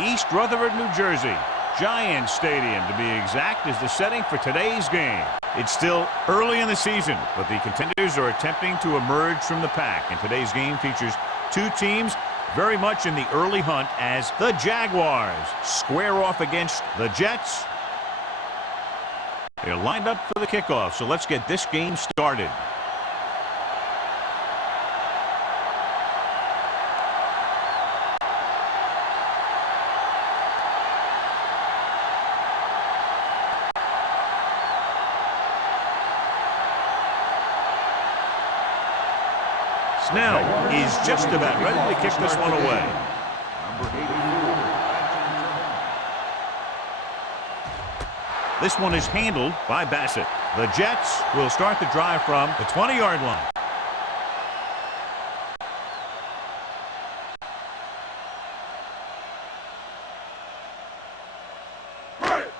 East Rutherford, New Jersey. Giant Stadium, to be exact, is the setting for today's game. It's still early in the season, but the contenders are attempting to emerge from the pack. And today's game features two teams very much in the early hunt as the Jaguars square off against the Jets. They're lined up for the kickoff, so let's get this game started. Snell is just about ready to kick this one away. This one is handled by Bassett. The Jets will start the drive from the 20-yard line.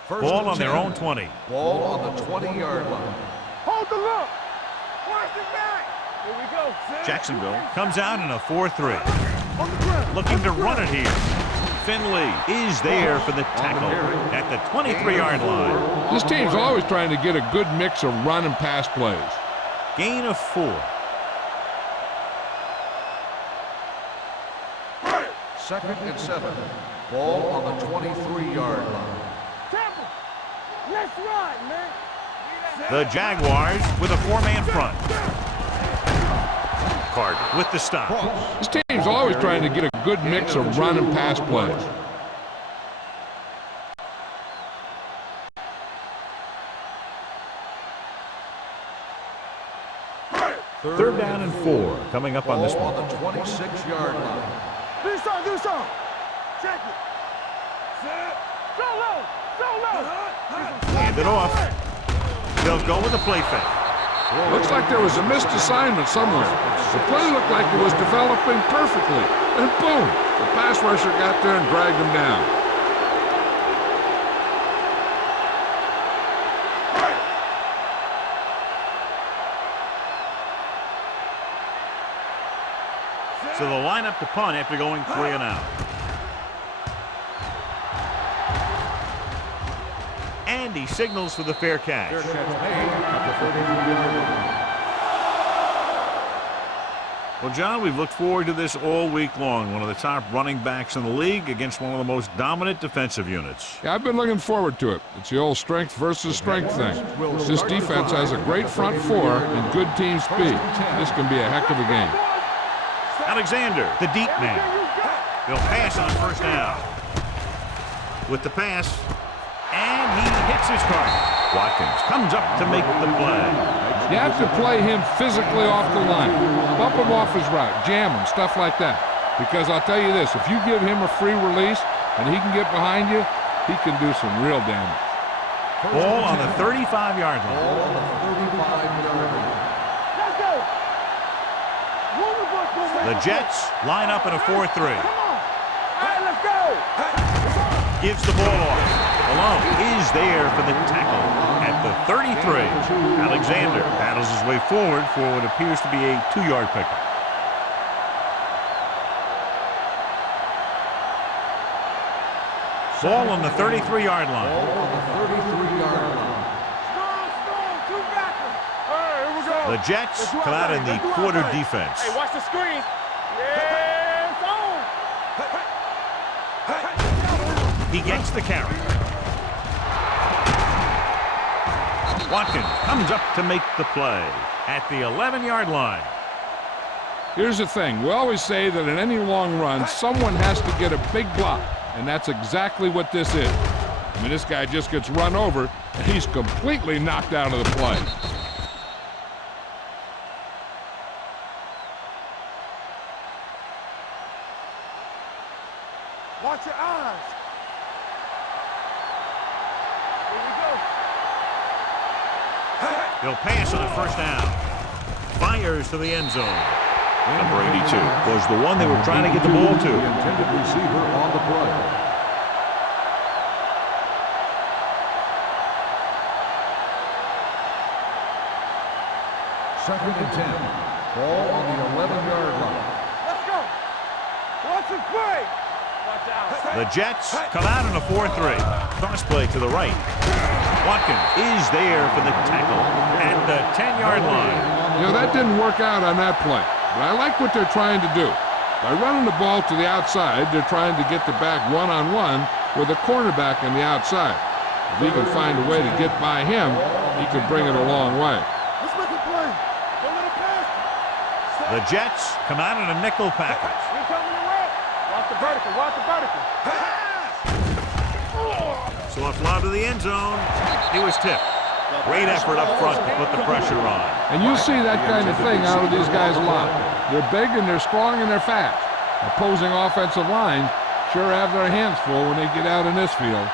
Ball on their own 20. Ball on the 20-yard line. Hold the look. Watch it back. Here we go. Jacksonville comes out in a 4-3. Looking to run it here. Finley is there for the tackle at the 23-yard line. This team's always trying to get a good mix of run and pass plays. Gain of 4. Second and 7. Ball on the 23-yard line. Let's run, man. The Jaguars with a 4-man front. Carter with the stop. This team's always trying to get a good mix of run and pass plays. Third down and 4 coming up on this one. On the 26-yard line. Do something. Check it. Go low. Hand it off. They'll go with a play fake. Looks like there was a missed assignment somewhere. The play looked like it was developing perfectly. And boom, the pass rusher got there and dragged him down. So they'll line up to punt after going 3 and out. And he signals for the fair catch. Well, John, we've looked forward to this all week long. One of the top running backs in the league against one of the most dominant defensive units. Yeah, I've been looking forward to it. It's the old strength versus strength thing. This defense has a great front four and good team speed. This can be a heck of a game. Alexander, the deep man. They'll pass on first down. With the pass, and he hits his target. Watkins comes up to make the play. You have to play him physically off the line. Bump him off his route, jam him, stuff like that. Because I'll tell you this, if you give him a free release and he can get behind you, he can do some real damage. Ball on the 35-yard line. Ball on the 35-yard line. Let's go. The Jets line up in a 4-3. Come on. All right, let's go. Gives the ball off. Malone is there for the tackle at the 33. Alexander battles his way forward for what appears to be a 2-yard pickup. Ball on the 33-yard line. Ball on the 33-yard line. Strong, two backers. All right, here we go. The Jets come out in the quarter defense. Hey, watch the screen. Yeah, it's on. He gets the carry. Watkins comes up to make the play at the 11-yard line. Here's the thing. We always say that in any long run, someone has to get a big block, and that's exactly what this is. I mean, this guy just gets run over, and he's completely knocked out of the play. Watch your eyes. Here we go. He'll pass on first down. Fires to the end zone. Number 82 was the one they were trying to get the ball to. The intended receiver on the play. Second and 10. Ball on the 11-yard line. Let's go. Watch it play. The Jets come out in a 4-3. Cross play to the right. Watkins is there for the tackle at the 10-yard line. You know, that didn't work out on that play, but I like what they're trying to do. By running the ball to the outside, they're trying to get the back one-on-one with a cornerback on the outside. If he can find a way to get by him, he could bring it a long way. Let's make a play. Don't let it pass. The Jets come out in a nickel package. We're coming away. Watch the vertical. Watch the vertical. Soft lob to the end zone. He was tipped. Great effort up front to put the pressure on. And you see that kind of thing out of these guys a lot. They're big and they're strong and they're fast. Opposing offensive lines sure have their hands full when they get out in this field.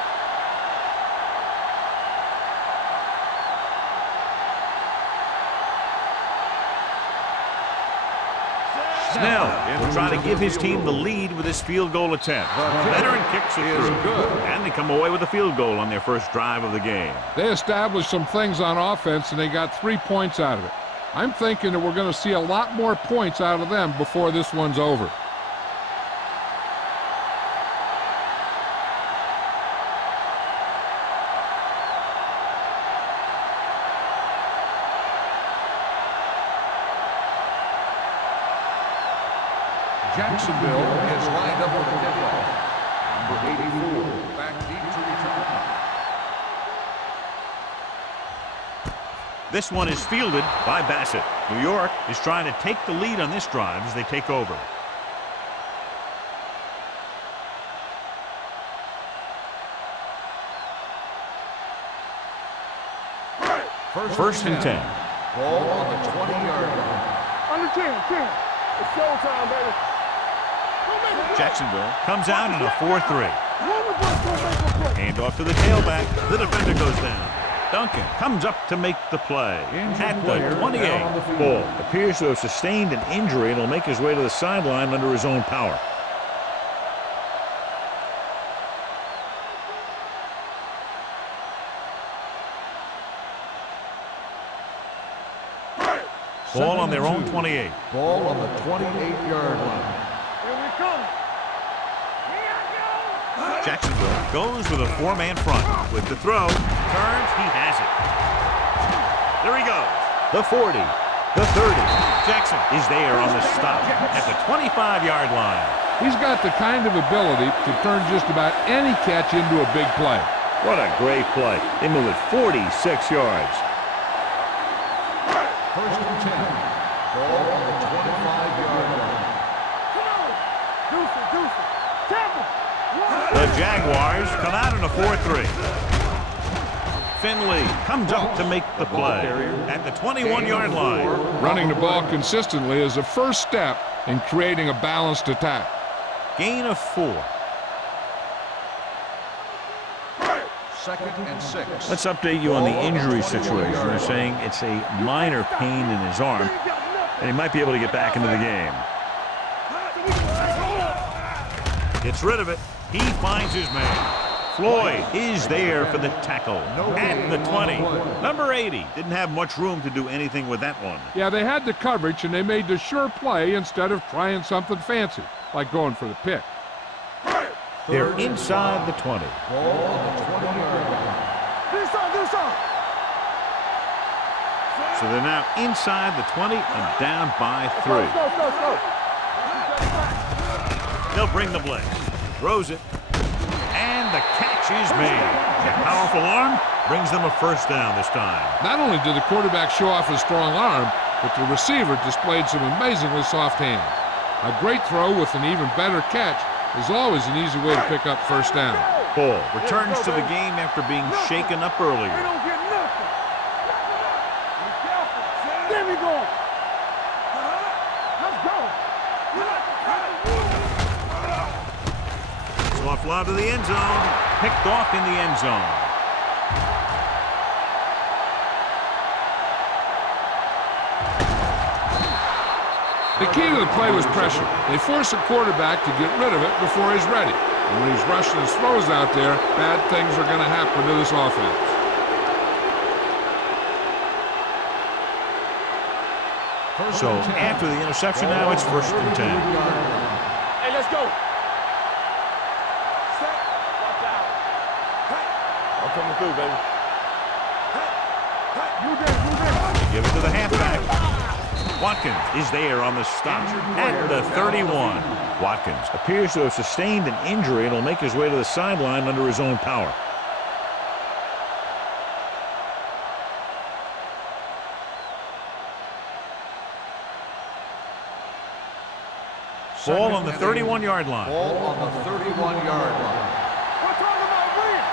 Snell will try to give his team the lead with his field goal attempt. Veteran kicks it through, and they come away with a field goal on their first drive of the game. They established some things on offense, and they got 3 points out of it. I'm thinking that we're going to see a lot more points out of them before this one's over. Jacksonville is lined up with a kickoff. Number 84, back deep to return. This one is fielded by Bassett. New York is trying to take the lead on this drive as they take over. First and 10. Ball on the 20-yard line. Under 10. It's showtime, baby. Jacksonville comes out in a 4-3. Hand off to the tailback. The defender goes down. Duncan comes up to make the play at the 28. Ball appears to have sustained an injury and will make his way to the sideline under his own power. Ball on their own 28. Ball on the 28-yard line. Here we come. Jacksonville goes with a 4-man front. With the throw, turns, he has it. There he goes. The 40, the 30. Jackson is there on the stop at the 25-yard line. He's got the kind of ability to turn just about any catch into a big play. What a great play. They move it 46 yards. First and 10. Ball on the 25-yard line. Come on. Deuce. Temple. The Jaguars come out in a 4-3. Finley comes up to make the play at the 21-yard line. Running the ball consistently is the first step in creating a balanced attack. Gain of 4. Second and 6. Let's update you on the injury situation. They're saying it's a minor pain in his arm, and he might be able to get back into the game. Gets rid of it. He finds his man. Floyd is there for the tackle at the 20. Number 80 didn't have much room to do anything with that one. Yeah, they had the coverage, and they made the sure play instead of trying something fancy, like going for the pick. They're inside the 20. Ball on the 20-yard line. Do some. So they're now inside the 20 and down by 3. Go. They'll bring the blitz. Throws it. And the catch is made. That powerful arm brings them a first down this time. Not only did the quarterback show off his strong arm, but the receiver displayed some amazingly soft hands. A great throw with an even better catch is always an easy way to pick up first down. Ball returns to the game after being shaken up They earlier. don't get nothing. Be careful. There we go. Let's go. Soft lob to the end zone. Picked off in the end zone. The key to the play was pressure. They force the quarterback to get rid of it before he's ready. And when he's rushing his throws out there, bad things are going to happen to this offense. So after the interception now, it's first and 10. Hey, let's go. through, baby. Give it to the halfback. Watkins is there on the stop at the 31. Watkins appears to have sustained an injury and will make his way to the sideline under his own power. Ball on the 31-yard line. Ball on the 31-yard line. We're talking about bring it.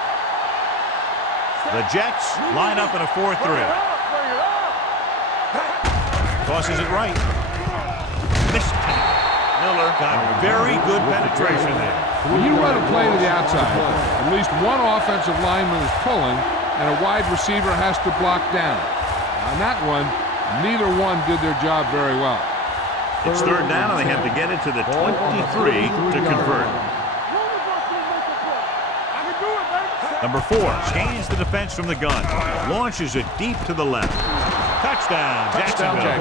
The Jets line up in a 4-3. Bring it up. Tosses it right. Missed it. Miller got very good penetration there. When you run a play to the outside, at least one offensive lineman is pulling, and a wide receiver has to block down. On that one, neither one did their job very well. It's third down, and they have to get it to the 23 to convert. Number 4 scans the defense from the gun. Launches it deep to the left. Touchdown, Jacksonville.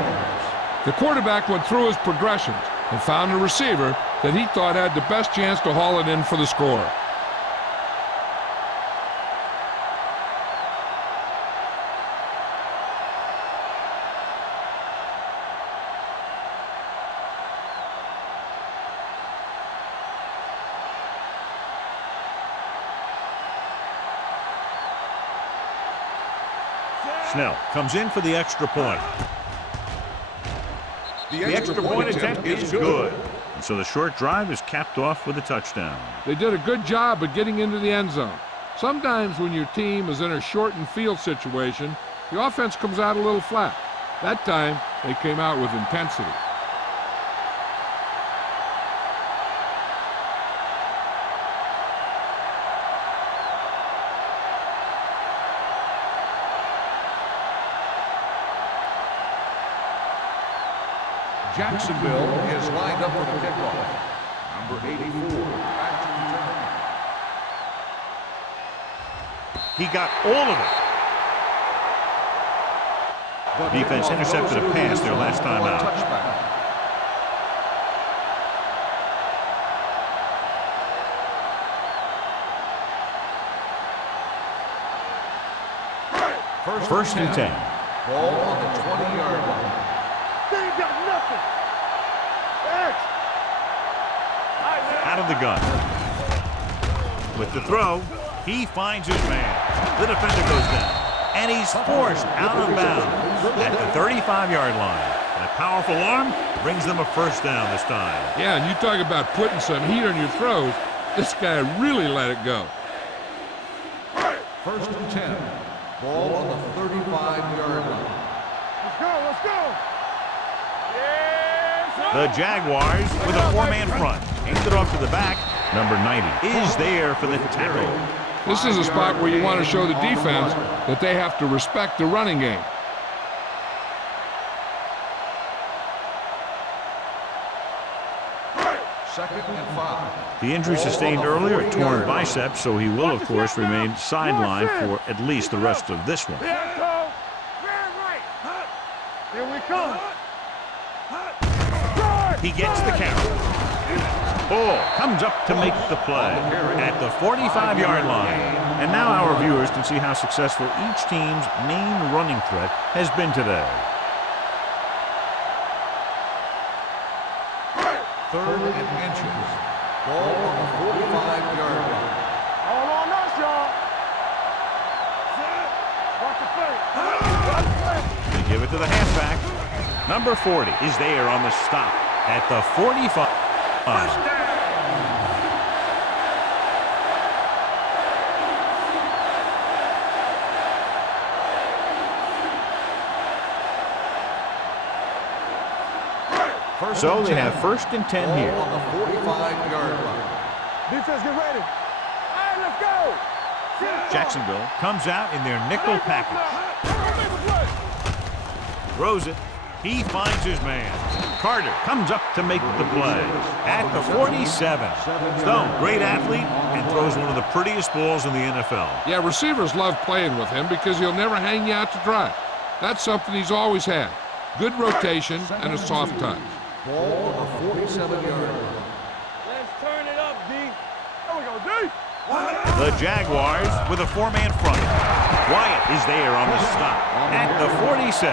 The quarterback went through his progressions and found a receiver that he thought had the best chance to haul it in for the score. Snell comes in for the extra point. The extra point attempt is good. And so the short drive is capped off with a touchdown. They did a good job of getting into the end zone. Sometimes when your team is in a shortened field situation, the offense comes out a little flat. That time, they came out with intensity. Jacksonville is lined up for the kickoff. Number 84. Back to He got all of it. Defense intercepted a pass their last time out. First and 10. Ball on the 20-yard line. They ain't got nothing. Out of the gun. With the throw, he finds his man. The defender goes down. And he's forced out of bounds at the 35-yard line. And a powerful arm brings them a first down this time. Yeah, and you talk about putting some heat on your throws. This guy really let it go. First and 10. Ball on the 35-yard line. Let's go, let's go. The Jaguars with a 4-man front. Aimed it off to the back. Number 90 is there for the tackle. This is a spot where you want to show the defense that they have to respect the running game. Second and 5. The injury sustained earlier, a torn bicep, so he will, of course, remain sidelined for at least the rest of this one. Here we come. He gets the count. Ball comes up to make the play at the 45-yard line. And now our viewers can see how successful each team's main running threat has been today. Third and inches. Ball on the 45-yard line. All on us, y'all. Watch the play. Watch the play. They give it to the halfback. Number 40 is there on the stop at the 45. So they have first and 10 here. On the 45-yard line. Defense, get ready. All right, let's go. Jacksonville comes out in their nickel package. Throws it. He finds his man. Carter comes up to make the play at the 47. Stone, great athlete, and throws one of the prettiest balls in the NFL. Yeah, receivers love playing with him because he'll never hang you out to dry. That's something he's always had. Good rotation and a soft touch. Ball on the 47-yard line. Let's turn it up, D. There we go, D. The Jaguars with a 4-man front. Wyatt is there on the stop at the 46.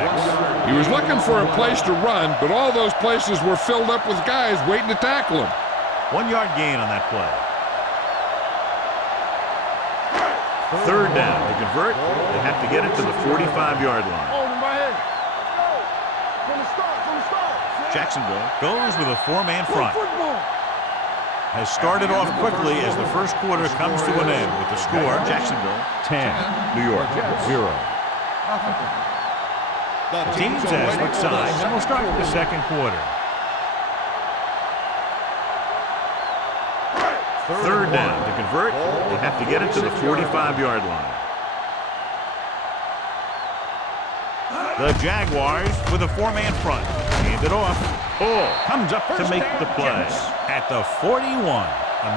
He was looking for a place to run, but all those places were filled up with guys waiting to tackle him. 1-yard gain on that play. Third down. To convert, they have to get it to the 45-yard line. Hold him right here. Go. From the start. Jacksonville goes with a 4-man front. Football. Has started off quickly as the first quarter comes to an end with the score Jacksonville 10, New York 0. The teams have switched sides and we'll start with the second quarter. Third down. To convert, they have to get it to the 45-yard line. The Jaguars with a 4-man front. Hand it off. Ball comes up to make the play at the 41.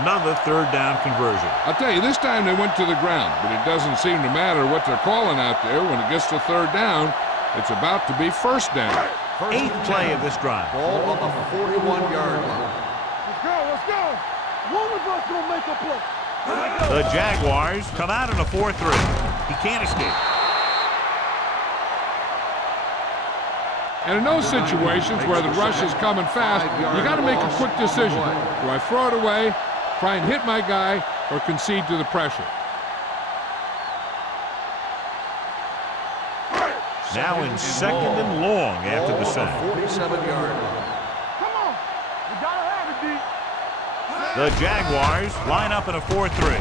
Another third down conversion. I'll tell you, this time they went to the ground, but it doesn't seem to matter what they're calling out there. When it gets to third down, it's about to be first down. Eighth play of this drive. Ball on the 41-yard line. Let's go. One of us gonna make a play. The Jaguars come out in a 4-3. He can't escape. And in those situations where the rush is coming fast, you got to make a quick decision. Do I throw it away, try and hit my guy, or concede to the pressure? Now in second and long after the sack. 47-yard line. Come on. You gotta have it, D. The Jaguars line up in a 4-3.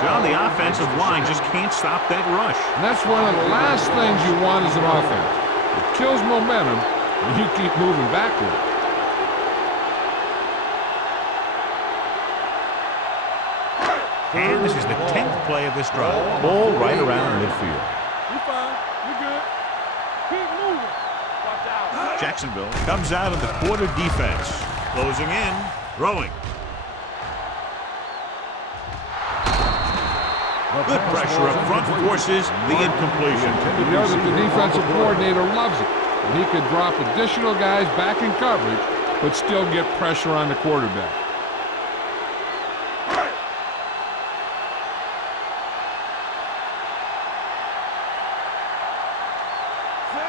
John, the offensive line just can't stop that rush. And that's one of the last things you want as an offense. It kills momentum, and you keep moving backward. And this is the 10th play of this drive. Ball right around midfield. You fine. You good. Keep moving. Watch out. Jacksonville comes out of the quarter defense. Closing in, throwing. Good pressure up front forces the incompletion. You know that the defensive coordinator loves it. And he could drop additional guys back in coverage, but still get pressure on the quarterback.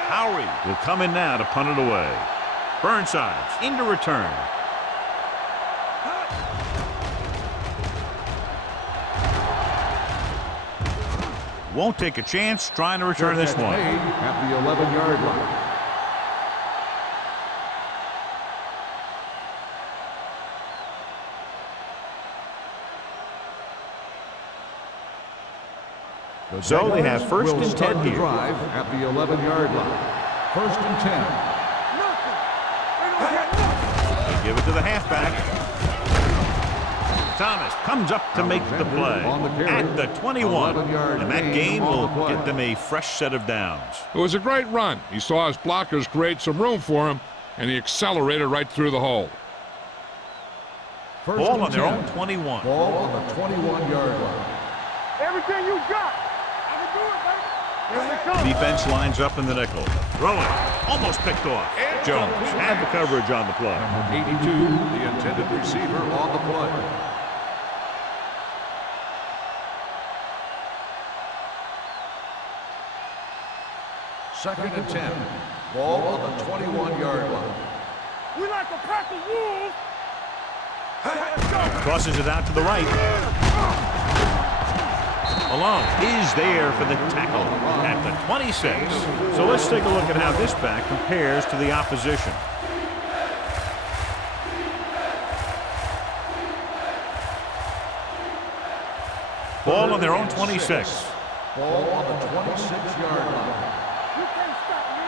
Howery will come in now to punt it away. Burnside's into return. Won't take a chance trying to return this one. At the 11-yard line. So they have first and 10 here. Drive at the 11-yard line. First and 10. They give it to the halfback. Thomas comes up to make the play at the 21. And that gain will get them a fresh set of downs. It was a great run. He saw his blockers create some room for him, and he accelerated right through the hole. Ball on their own 21. Ball on the 21-yard line. Everything you got. I can do it, baby. Here they come. Defense lines up in the nickel. Throwing. Almost picked off. Jones had the coverage on the play. 82, the intended receiver on the play. Second and 10. Ball on the 21-yard line. We like a pack of wolves. Crosses it out to the right. Malone is there for the tackle at the 26. So let's take a look at how this back compares to the opposition. Ball on their own 26. Ball on the 26-yard line. You can't stop me.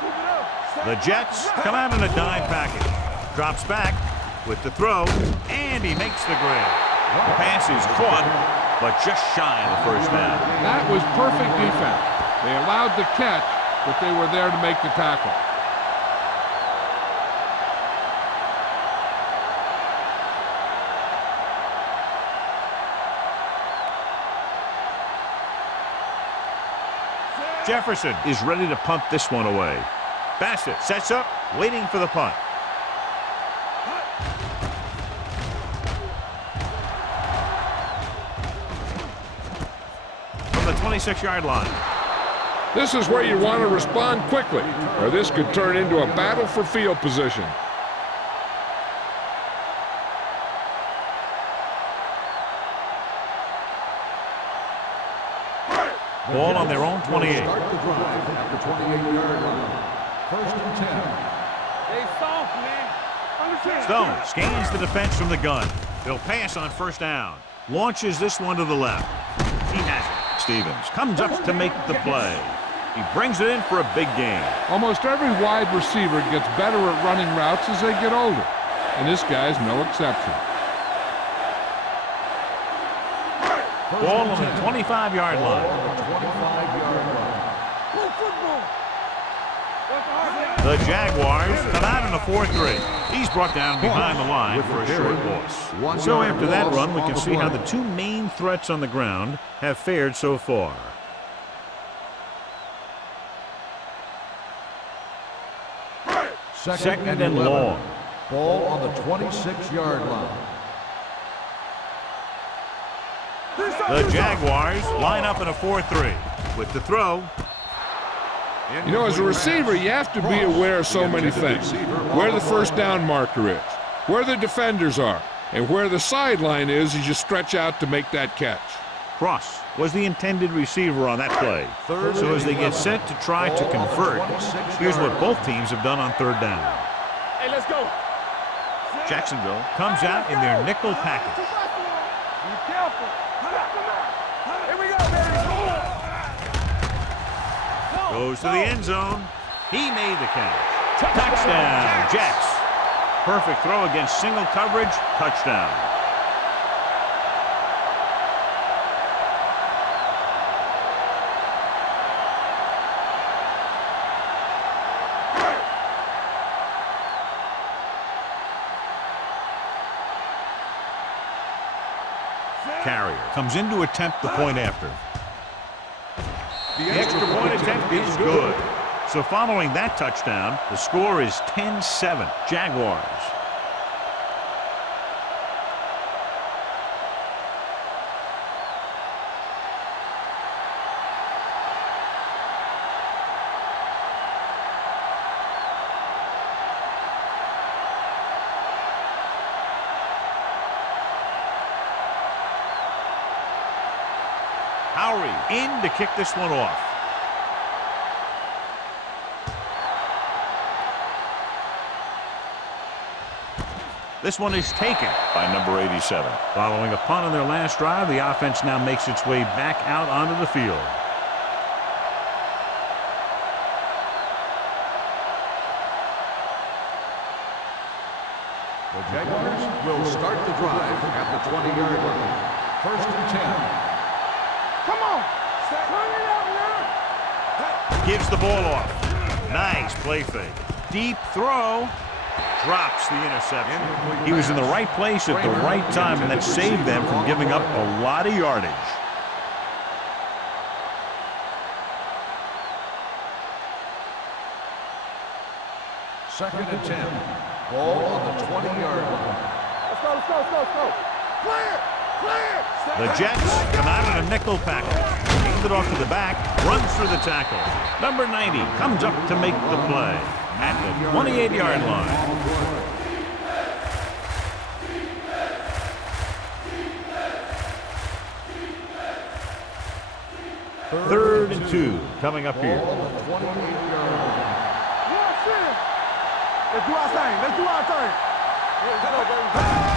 Keep it up. The Jets come out in a dime package. Drops back with the throw, and he makes the grab. The pass is caught, but just shy of the first down. That was perfect defense. They allowed the catch, but they were there to make the tackle. Jefferson is ready to punt this one away. Bassett sets up, waiting for the punt. the 26-yard line. This is where you want to respond quickly, or this could turn into a battle for field position. Ball on their own 28. Start the drive at the 28-yard line. 1st and 10. They soft, man. Understand? Stone scans the defense from the gun. They'll pass on 1st down. Launches this one to the left. He has it. Stevens comes up to make the play. He brings it in for a big gain. Almost every wide receiver gets better at running routes as they get older, and this guy's no exception. Ball on the 25-yard line. The Jaguars come out in a 4-3. He's brought down behind the line for a short loss. So after that run, we can see how the two main threats on the ground have fared so far. Second and long. Ball on the 26-yard line. The Jaguars line up in a 4-3 with the throw. You know, as a receiver, you have to be aware of so many things. Where the 1st down marker is, where the defenders are, and where the sideline is as you stretch out to make that catch. Cross was the intended receiver on that play. So as they get set to try to convert, here's what both teams have done on 3rd down. Hey, let's go. Jacksonville comes out in their nickel package. Be careful. Here we go, baby. Goes to the end zone. He made the catch. Touchdown, Jets. Perfect throw against single coverage. Touchdown. Carrier comes in to attempt the point after. The extra point attempt is good. So following that touchdown, the score is 10-7, Jaguars. Howery in to kick this one off. This one is taken by number 87. Following a punt on their last drive, the offense now makes its way back out onto the field. The Jaguars will start the drive at the 20-yard line. 1st and 10. Come on. Turn it up now. Gives the ball off. Nice play fake. Deep throw. Drops the interception. He was in the right place at the right time, and that saved them from giving up a lot of yardage. Second and 10. Ball on the 20-yard line. Let's go. Clear. The Jets come out in a nickel package. Hands it off to the back, runs through the tackle. Number 90 comes up to make the play at the 28-yard line. Third and 2 coming up here. Let's do our thing.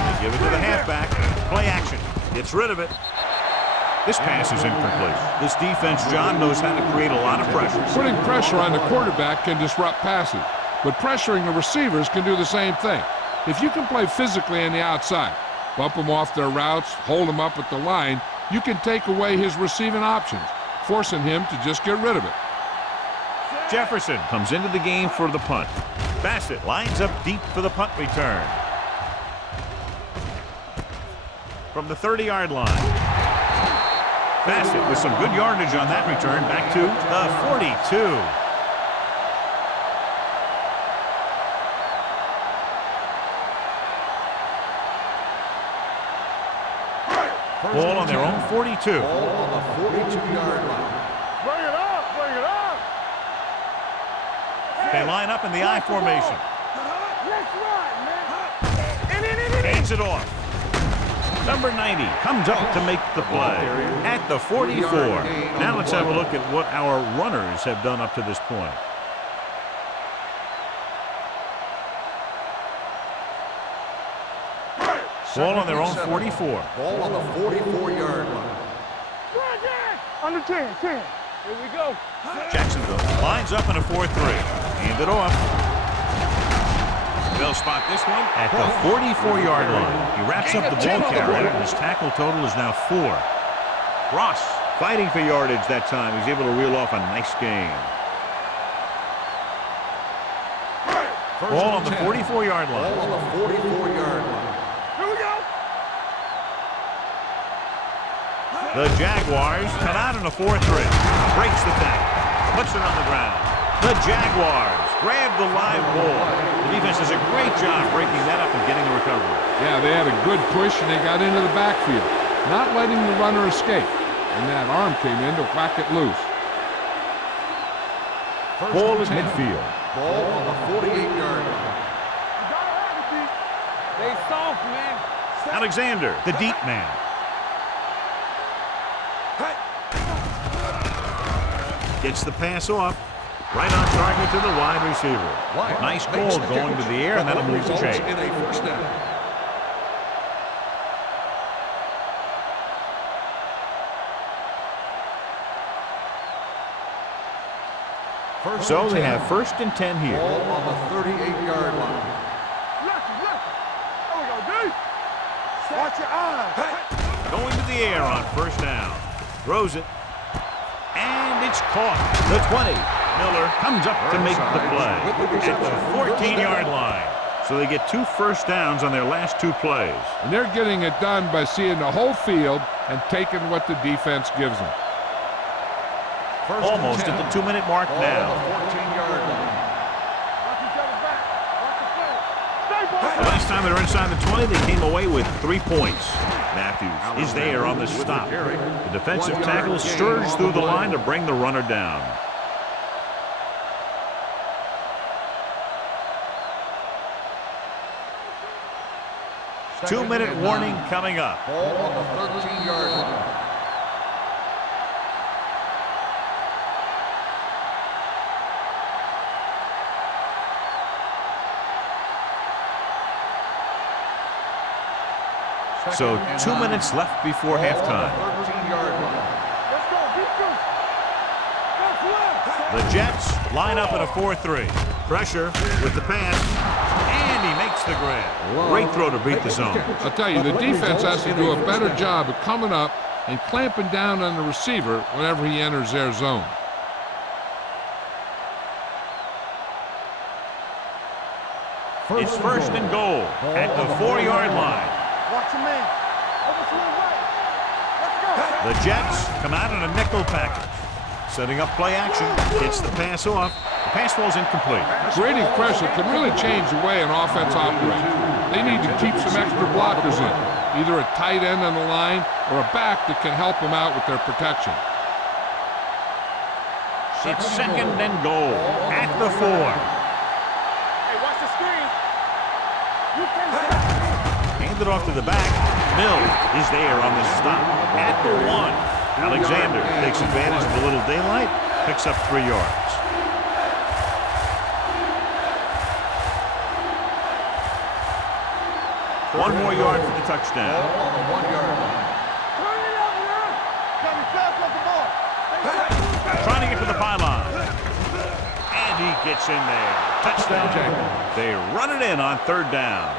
They give it to the halfback. Play action. Gets rid of it. This pass is incomplete. This defense, John, knows how to create a lot of pressure. Putting pressure on the quarterback can disrupt passes, but pressuring the receivers can do the same thing. If you can play physically on the outside, bump them off their routes, hold them up at the line, you can take away his receiving options, forcing him to just get rid of it. Jefferson comes into the game for the punt. Bassett lines up deep for the punt return. From the 30-yard line. Bassett with some good yardage on that return back to the 42. Ball on their own 42. Ball on the 42-yard line. Bring it up, bring it up. They line up in the I formation. Let's run, man. Hands it off. Number 90 comes up to make the play at the 44. Now let's have a look at what our runners have done up to this point. Ball on their own 44. Ball on the 44-yard line. Under 10, 10. Here we go. Jacksonville lines up in a 4-3. Hand it off. They'll spot this one at the 44-yard line. He wraps up the ball carrier, and his tackle total is now 4. Ross fighting for yardage that time. He's able to reel off a nice gain. Ball on the 44-yard line. Ball on the 44-yard line. Here we go. The Jaguars come out in a 4-3. Breaks the tackle. Puts it on the ground. The Jaguars grab the live ball. The defense does a great job breaking that up and getting a recovery. Yeah, they had a good push, and they got into the backfield, not letting the runner escape. And that arm came in to whack it loose. Ball is midfield. Ball on the 48-yard line. They soft, man. Alexander, the deep man. Gets the pass off. Right on target to the wide receiver. Nice call going to the air, and that'll move the chain. In a first down. So they have 1st and 10 here. Ball on the 38-yard line. Left. There we go, dude. Watch your eyes. Going to the air on 1st down. Throws it. And it's caught. The 20. Miller comes up to make the play at the 14-yard line. So they get 2 first downs on their last 2 plays. And they're getting it done by seeing the whole field and taking what the defense gives them. Almost at the 2-minute mark Ball now. on the 14-yard line. Watch each other back. Watch the play. Stay, boy. The last time they were inside the 20, they came away with 3 points. Matthews is there on the stop. The defensive tackle stirs through the line to bring the runner down. Two-minute warning coming up. Ball on the 13-yard line. So 2 minutes left before halftime. 13-yard line. Let's go, defense. That's left. The Jets line up in a 4-3. Pressure with the pass, and he makes the grab. Great throw to beat the zone. I'll tell you, the defense has to do a better job of coming up and clamping down on the receiver whenever he enters their zone. It's 1st and goal at the 4-yard line. Watch your man. Over to the right. Let's go. The Jets come out in a nickel package. Setting up play action. Gets the pass off. The pass falls incomplete. Creating pressure can really change the way an offense operates. They need to keep some extra blockers in, either a tight end on the line or a back that can help them out with their protection. It's 2nd and goal at the 4. Hey, watch the screen. You can't stop. Hand it off to the back. Mill is there on the stop at the 1. Alexander takes advantage of a little daylight, picks up 3 yards. One more yard for the touchdown. Ball on the 1-yard line. Turn it up, man. Got me fast off the ball. Trying to get to the pylon. And he gets in there. Touchdown Jaguars. They run it in on 3rd down.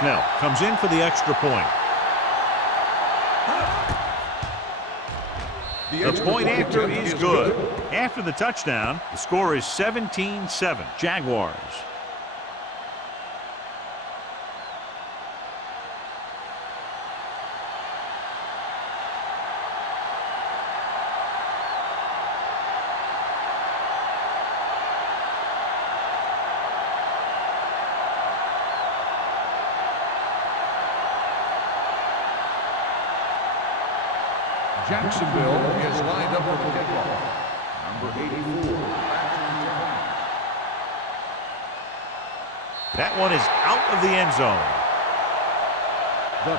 Snell comes in for the extra point. The point after is good. After the touchdown, the score is 17-7. Jaguars. Jacksonville is lined up for the kickoff. Number 84. That one is out of the end zone.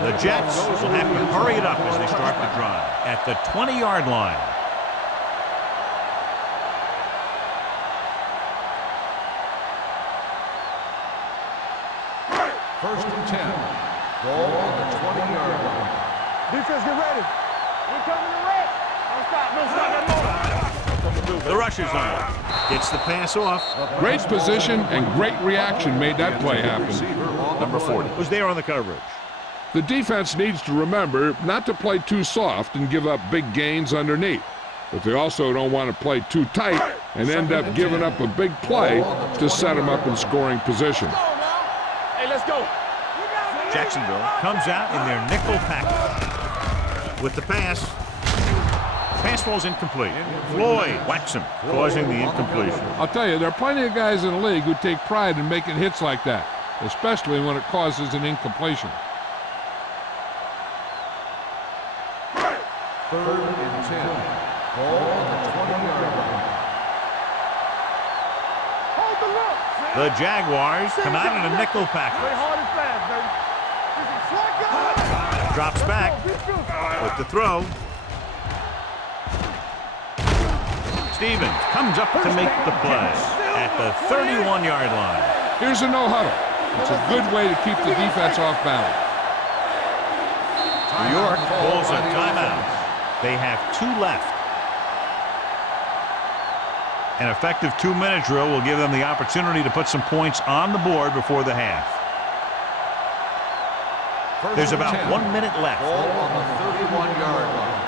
The Jets will have to hurry it up as they start the drive at the 20-yard line. First and 10. Ball on the 20-yard line. Defense, get ready. We're coming to red. Don't stop that motor. The rush is on. Gets the pass off. Great position and great reaction made that play happen. Number 40 was there on the coverage. The defense needs to remember not to play too soft and give up big gains underneath. But they also don't want to play too tight and end up giving up a big play to set them up in scoring position. Hey, let's go. Jacksonville comes out in their nickel package. With the pass. Pass falls incomplete. Floyd whacks him, causing the incompletion. I'll tell you, there are plenty of guys in the league who take pride in making hits like that, especially when it causes an incompletion. Third and 10. Ball on the 20-yard line. Hold the look. The Jaguars come out in a nickel Play package. hard and fast, baby. This is shotgun. Drops back with the throw. Stevens comes up to make the play at the 31-yard line. Here's a no huddle. It's a good way to keep the defense off balance. New York calls a timeout. They have 2 left. An effective 2-minute drill will give them the opportunity to put some points on the board before the half. There's about 1 minute left. Ball on the 31-yard line.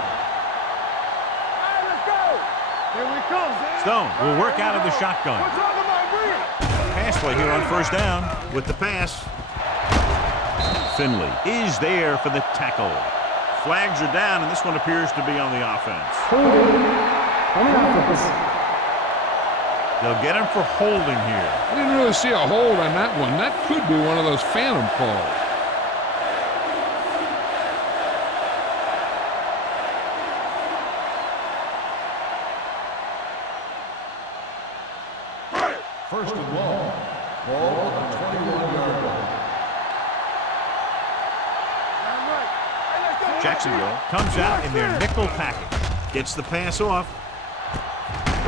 Hey, let's go. Here we come. Stone will work out of the shotgun. What's on the mind? Pass play here on first down with the pass. Finley is there for the tackle. Flags are down, and this one appears to be on the offense. They'll get him for holding here. I didn't really see a hold on that one. That could be one of those phantom calls. First and long. Ball on the 21-yard line. Jacksonville comes out in their nickel package. Gets the pass off.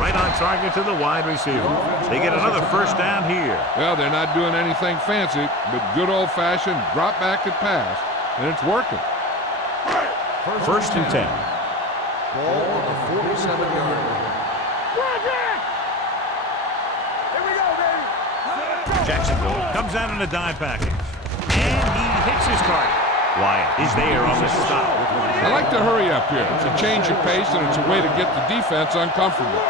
Right on target to the wide receiver. They get another first down here. Well, they're not doing anything fancy, but good old-fashioned drop back and pass, and it's working. First and 10. Ball on the 47-yard line. Here we go, baby. Jacksonville comes out in a dime package. And he hits his target. Wyatt is there on the stop. I like to hurry up here. It's a change of pace, and it's a way to get the defense uncomfortable.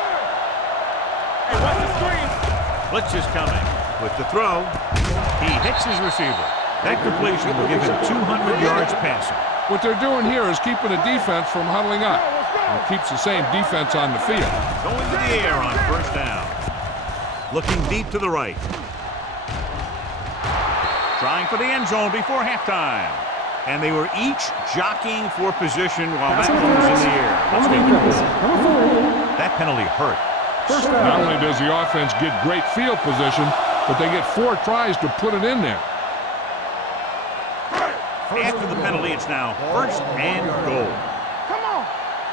Hey, watch the screen. Blitz is coming. With the throw, he hits his receiver. That completion will give him 200 yards passing. What they're doing here is keeping the defense from huddling up. It keeps the same defense on the field. Going to the air on first down. Looking deep to the right. Trying for the end zone before halftime. And they were each jockeying for position while that one was in the air. Let's get the ball. That penalty hurt. Not only does the offense get great field position, but they get 4 tries to put it in there. After the penalty, it's now first and goal. Come on.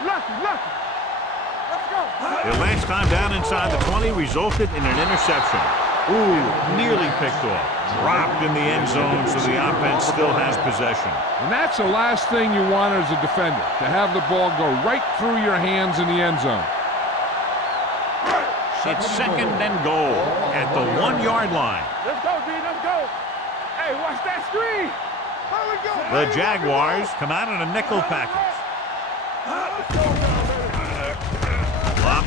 Lucky. Let's go. Their last time down inside the 20 resulted in an interception. Ooh, nearly picked off. Dropped in the end zone, so the offense still has possession. And that's the last thing you want as a defender, to have the ball go right through your hands in the end zone. It's second and goal at the 1-yard line. Let's go, D. Let's go. Hey, watch that screen. How we go? The Jaguars come out in a nickel package.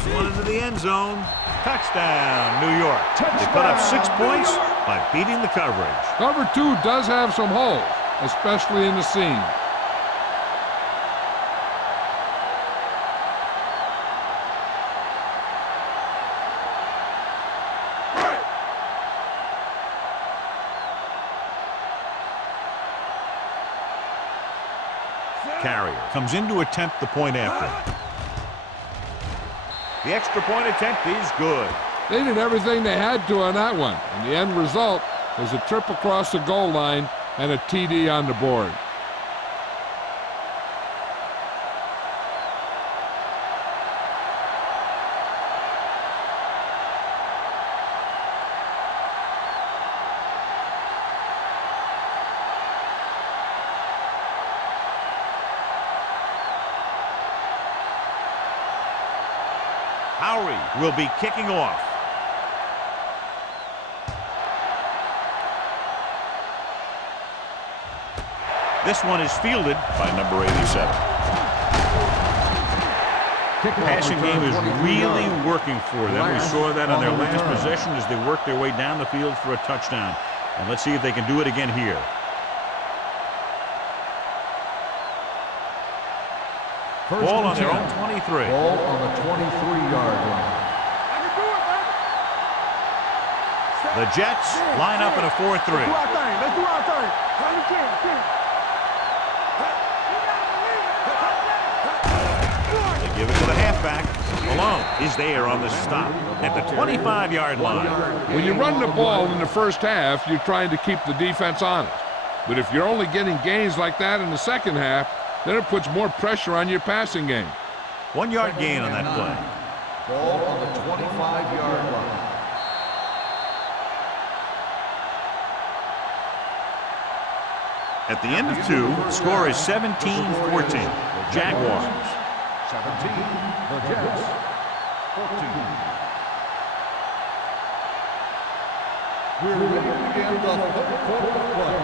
Lobs one into the end zone. Touchdown, New York. They put up 6 points by beating the coverage. Cover 2 does have some holes, especially in the seam. Carrier comes in to attempt the point after. The extra point attempt is good. They did everything they had to on that one, and the end result was a trip across the goal line and a TD on the board. Howery will be kicking off. This one is fielded by number 87. Passing game is really working for them. We saw that on their last possession as they worked their way down the field for a touchdown. And let's see if they can do it again here. Ball on their own 23. Ball on the 23-yard line. The Jets line up in a 4-3. Let's do our thing. They give it to the halfback. Malone is there on the stop at the 25-yard line. When you run the ball in the first half, you're trying to keep the defense honest. But if you're only getting gains like that in the second half, then it puts more pressure on your passing game. 1 yard gain on that play. Ball on the 25-yard line. At the end of 2, the score is 17-14. Jaguars. 17, the Jets. 14. We're ready to begin the third quarter of play.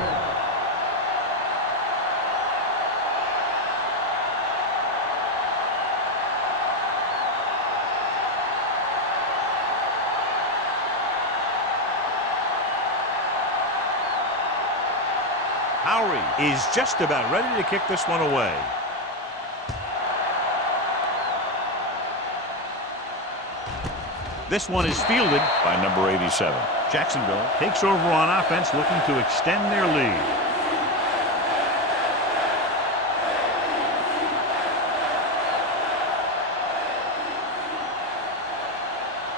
Howery is just about ready to kick this one away. This one is fielded by number 87. Jacksonville takes over on offense, looking to extend their lead.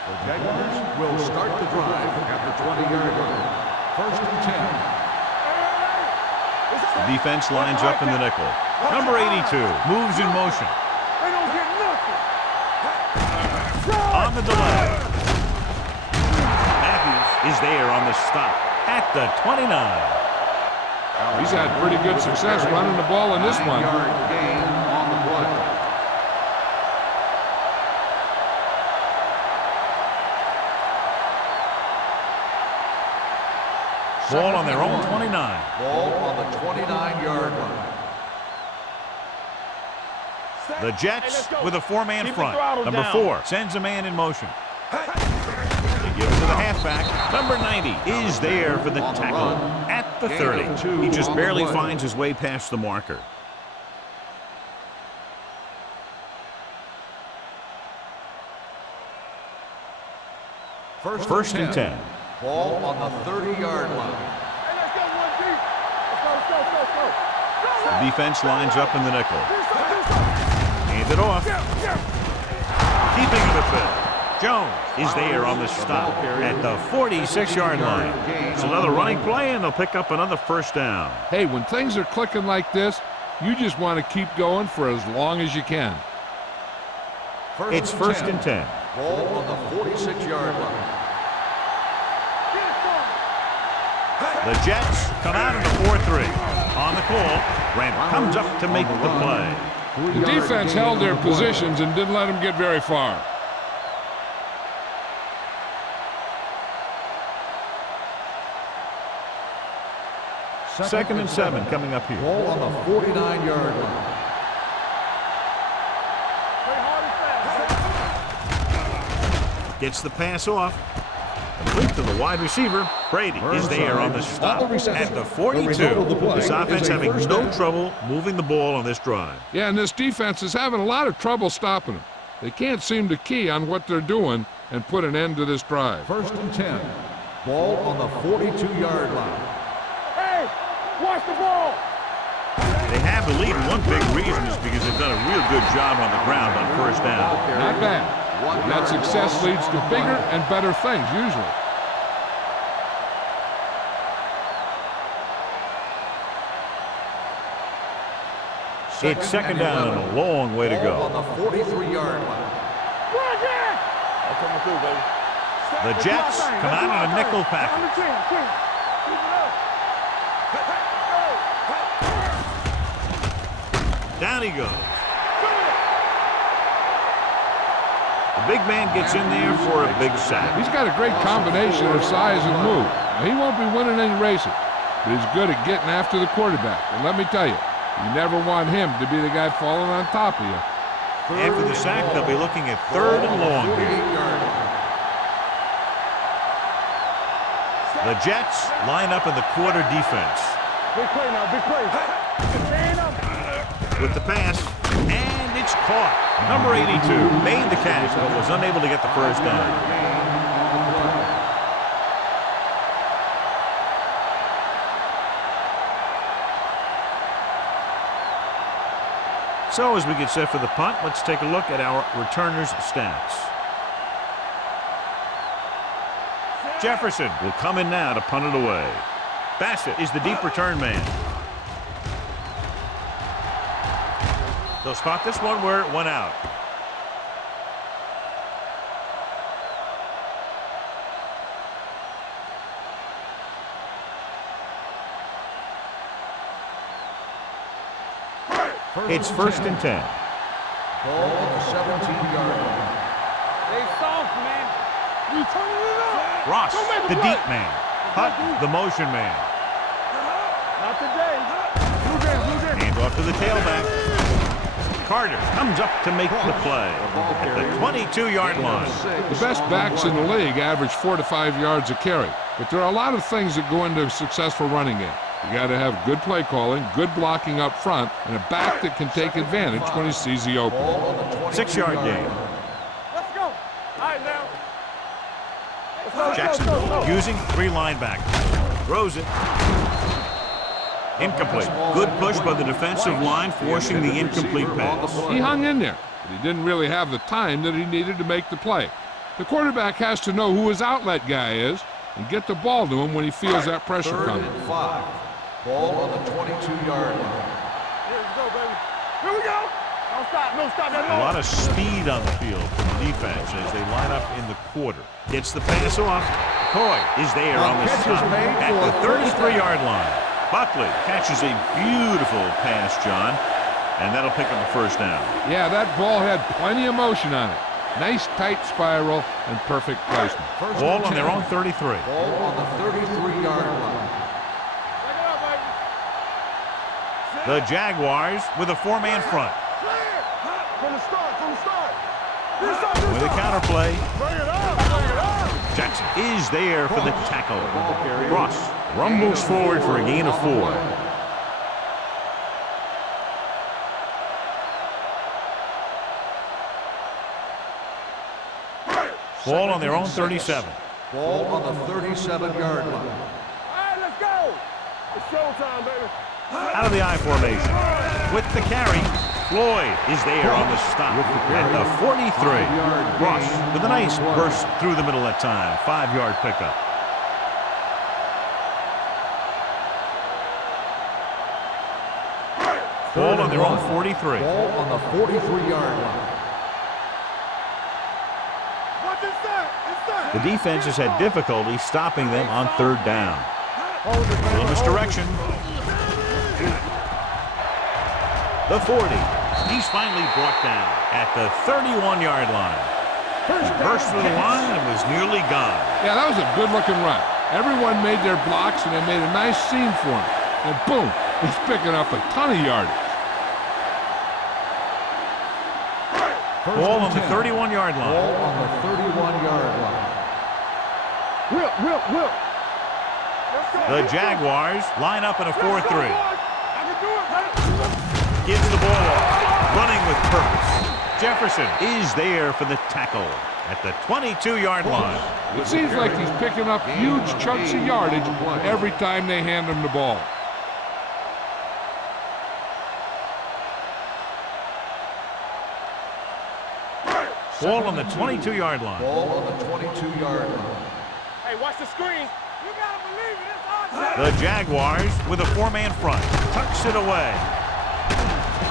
The Jaguars will start the drive at the 20-yard line. First and 10. The defense lines up in the nickel. Number 82 moves in motion. They don't get nothing. On the delay. Matthews is there on the stop at the 29. He's had pretty good success running the ball in this one. 9-yard gain on the play. Ball on their own 29. Ball on the 29-yard line. The Jets with a 4-man Keep the front. throttle Number down. 4 sends a man in motion. They give it to the halfback. Number 90 is there for the tackle at the 30. He just barely finds his way past the marker. First and 10. Ball on the 30-yard line. Hey, let's go, 1D. Let's go. The defense lines up in the nickel. Hand it off. Keeping it a bit. Jones is there on the stop at the 46-yard line. It's another running play, and they'll pick up another first down. Hey, when things are clicking like this, you just want to keep going for as long as you can. It's first and 10. Ball on the 46-yard line. The Jets come out in the 4-3. On the call, Grant comes up to make the play. The defense held their positions and didn't let them get very far. Second and 7 coming up here. Ball on the 49-yard line. Gets the pass off. Complete to the wide receiver. Brady is there on the stop at the 42. This offense having no trouble moving the ball on this drive. Yeah, and this defense is having a lot of trouble stopping them. They can't seem to key on what they're doing and put an end to this drive. 1st and 10. Ball on the 42-yard line. Hey, watch the ball. They have the lead. One big reason is because they've done a real good job on the ground on 1st down. Not bad. And that success leads to bigger and better things, usually. It's 2nd down and a long way to go. On the 43-yard line. Coming through, baby. The Jets come out on a nickel package. Down he goes. The big man gets in there for a big sack. He's got a great combination of size and move. Now, he won't be winning any races, but he's good at getting after the quarterback. And let me tell you, you never want him to be the guy falling on top of you. After the sack, they'll be looking at 3rd and long here. The Jets line up in the quarter defense. Big play now, big play. Stand up. With the pass, and it's caught. Number 82 made the catch, but was unable to get the 1st down. So as we get set for the punt, let's take a look at our returners' stats. Jefferson will come in now to punt it away. Bassett is the deep return man. They'll spot this one where it went out. It's 1st and 10. Ball on the 17-yard line. They soft, man. You turning it up. Ross, the deep man. Hutton, the motion man. Not today. Blue game. Hand off to the tailback. Carter comes up to make the play at the 22-yard line. The best backs in the league average 4 to 5 yards a carry, but there are a lot of things that go into a successful running game. You got to have good play calling, good blocking up front, and a back that can take advantage when he sees the open. 6-yard gain. Let's go. All right, now. Jacksonville using 3 linebackers. Throws it. Incomplete. Good push by the defensive line, forcing the incomplete pass. He hung in there, but he didn't really have the time that he needed to make the play. The quarterback has to know who his outlet guy is and get the ball to him when he feels that pressure 3rd coming. and 5. Ball on the 22-yard line. Here we go, baby. Here we go. Don't stop. No stop. A lot of speed on the field from the defense as they line up in the quarter. Gets the pass off. Coy is there on the stop at the 33-yard line. Buckley catches a beautiful pass, John, and that'll pick up a 1st down. Yeah, that ball had plenty of motion on it. Nice tight spiral and perfect placement. Ball on their own 33. Ball on the 33-yard line. The Jaguars with a 4-man front. From the start. With a counter play, Bring it up. Jackson is there for the tackle. Ross rumbles forward for a gain of 4. Ball on their own 37. Ball on the 37-yard line. All right, let's go. It's showtime, baby. Out of the I formation. With the carry, Floyd is there on the stop at the 43. Ross with a nice burst through the middle that time. 5-yard pickup. Ball on their own 43. Ball on the 43-yard line. What's inside? The defense has had difficulty stopping them on 3rd down. A little misdirection. The 40. He's finally brought down at the 31-yard line. He burst through the line and was nearly gone. Yeah, that was a good-looking run. Everyone made their blocks, and they made a nice seam for him. And boom, he's picking up a ton of yardage. Ball on the 31-yard line. Ball on the 31-yard line. Whip. The Jaguars line up in a 4-3. I can do it, man. Gives the ball off. Running with purpose. Jefferson is there for the tackle at the 22-yard line. It seems like he's picking up huge chunks of yardage every time they hand him the ball. Ball on the 22-yard line. Ball on the 22-yard line. Hey, watch the screen. You gotta believe it. It's onside. The Jaguars with a 4-man front. Tucks it away.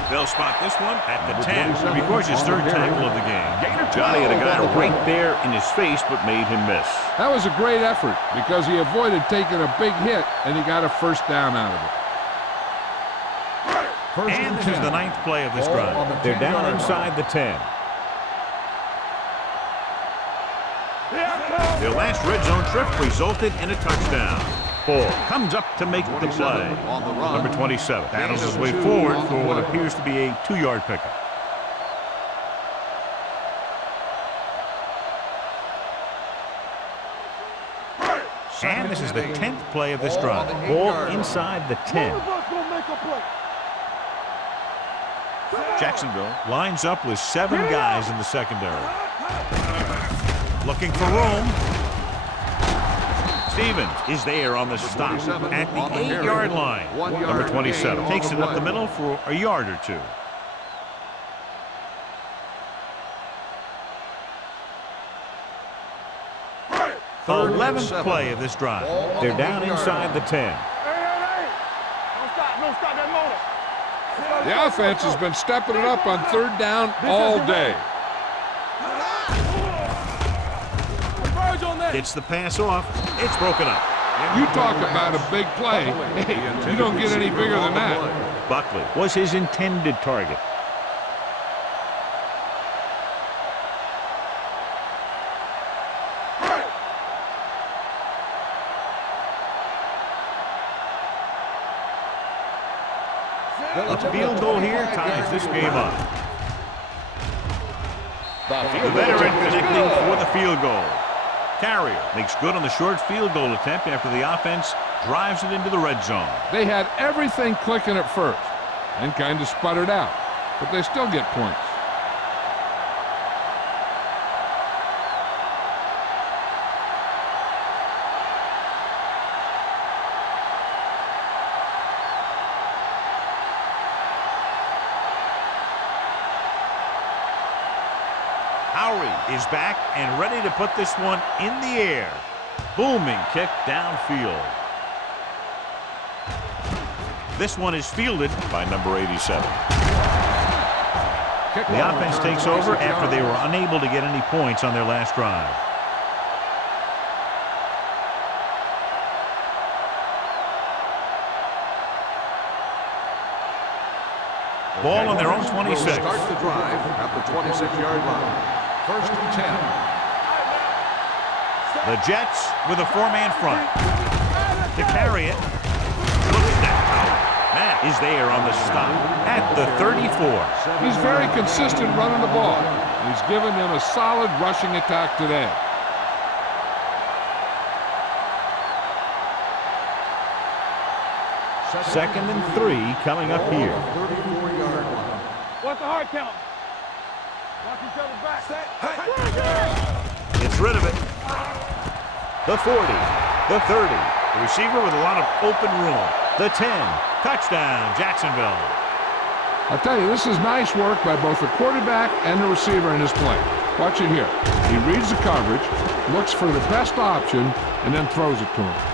They'll spot this one at the 10. Records his third tackle of the game. Johnny had a guy right there in his face, but made him miss. That was a great effort because he avoided taking a big hit and he got a first down out of it. And this is the 9th play of this drive. They're down inside the 10. Their last red zone trip resulted in a touchdown. Ball comes up to make the play. Number 27 battles his way forward for what appears to be a 2-yard pickup. And this is the 10th play of this drive. Ball inside the 10. Jacksonville lines up with 7 guys in the secondary. Looking for room. Stevens is there on the stop at the 8-yard line. Number 27 takes it up the middle for a yard or two. The 11th play of this drive. They're down inside the 10. Hey. Don't stop that motor. The offense has been stepping it up on 3rd down all day. Gets the pass off. It's broken up. You talk about a big play. Hey, you don't get any bigger than that. Buckley was his intended target. A field goal here ties this game up. The veteran connecting for the field goal. Carrier makes good on the short field goal attempt after the offense drives it into the red zone. They had everything clicking at first and kind of sputtered out, but they still get points. Is back and ready to put this one in the air. Booming kick downfield. This one is fielded by number 87. The offense takes over after they were unable to get any points on their last drive. Ball on their own 26. Start the drive at the 26-yard line. 1st and 10. The Jets with a 4-man front. To carry it. Look at that power. Matt is there on the stop at the 34. He's very consistent running the ball. He's given them a solid rushing attack today. Second and 3 coming up here. 34-yard line. What's the hard count? Watch each other's back. Gets rid of it. The 40. The 30. The receiver with a lot of open room. The 10. Touchdown, Jacksonville. I'll tell you, this is nice work by both the quarterback and the receiver in this play. Watch it here. He reads the coverage, looks for the best option, and then throws it to him.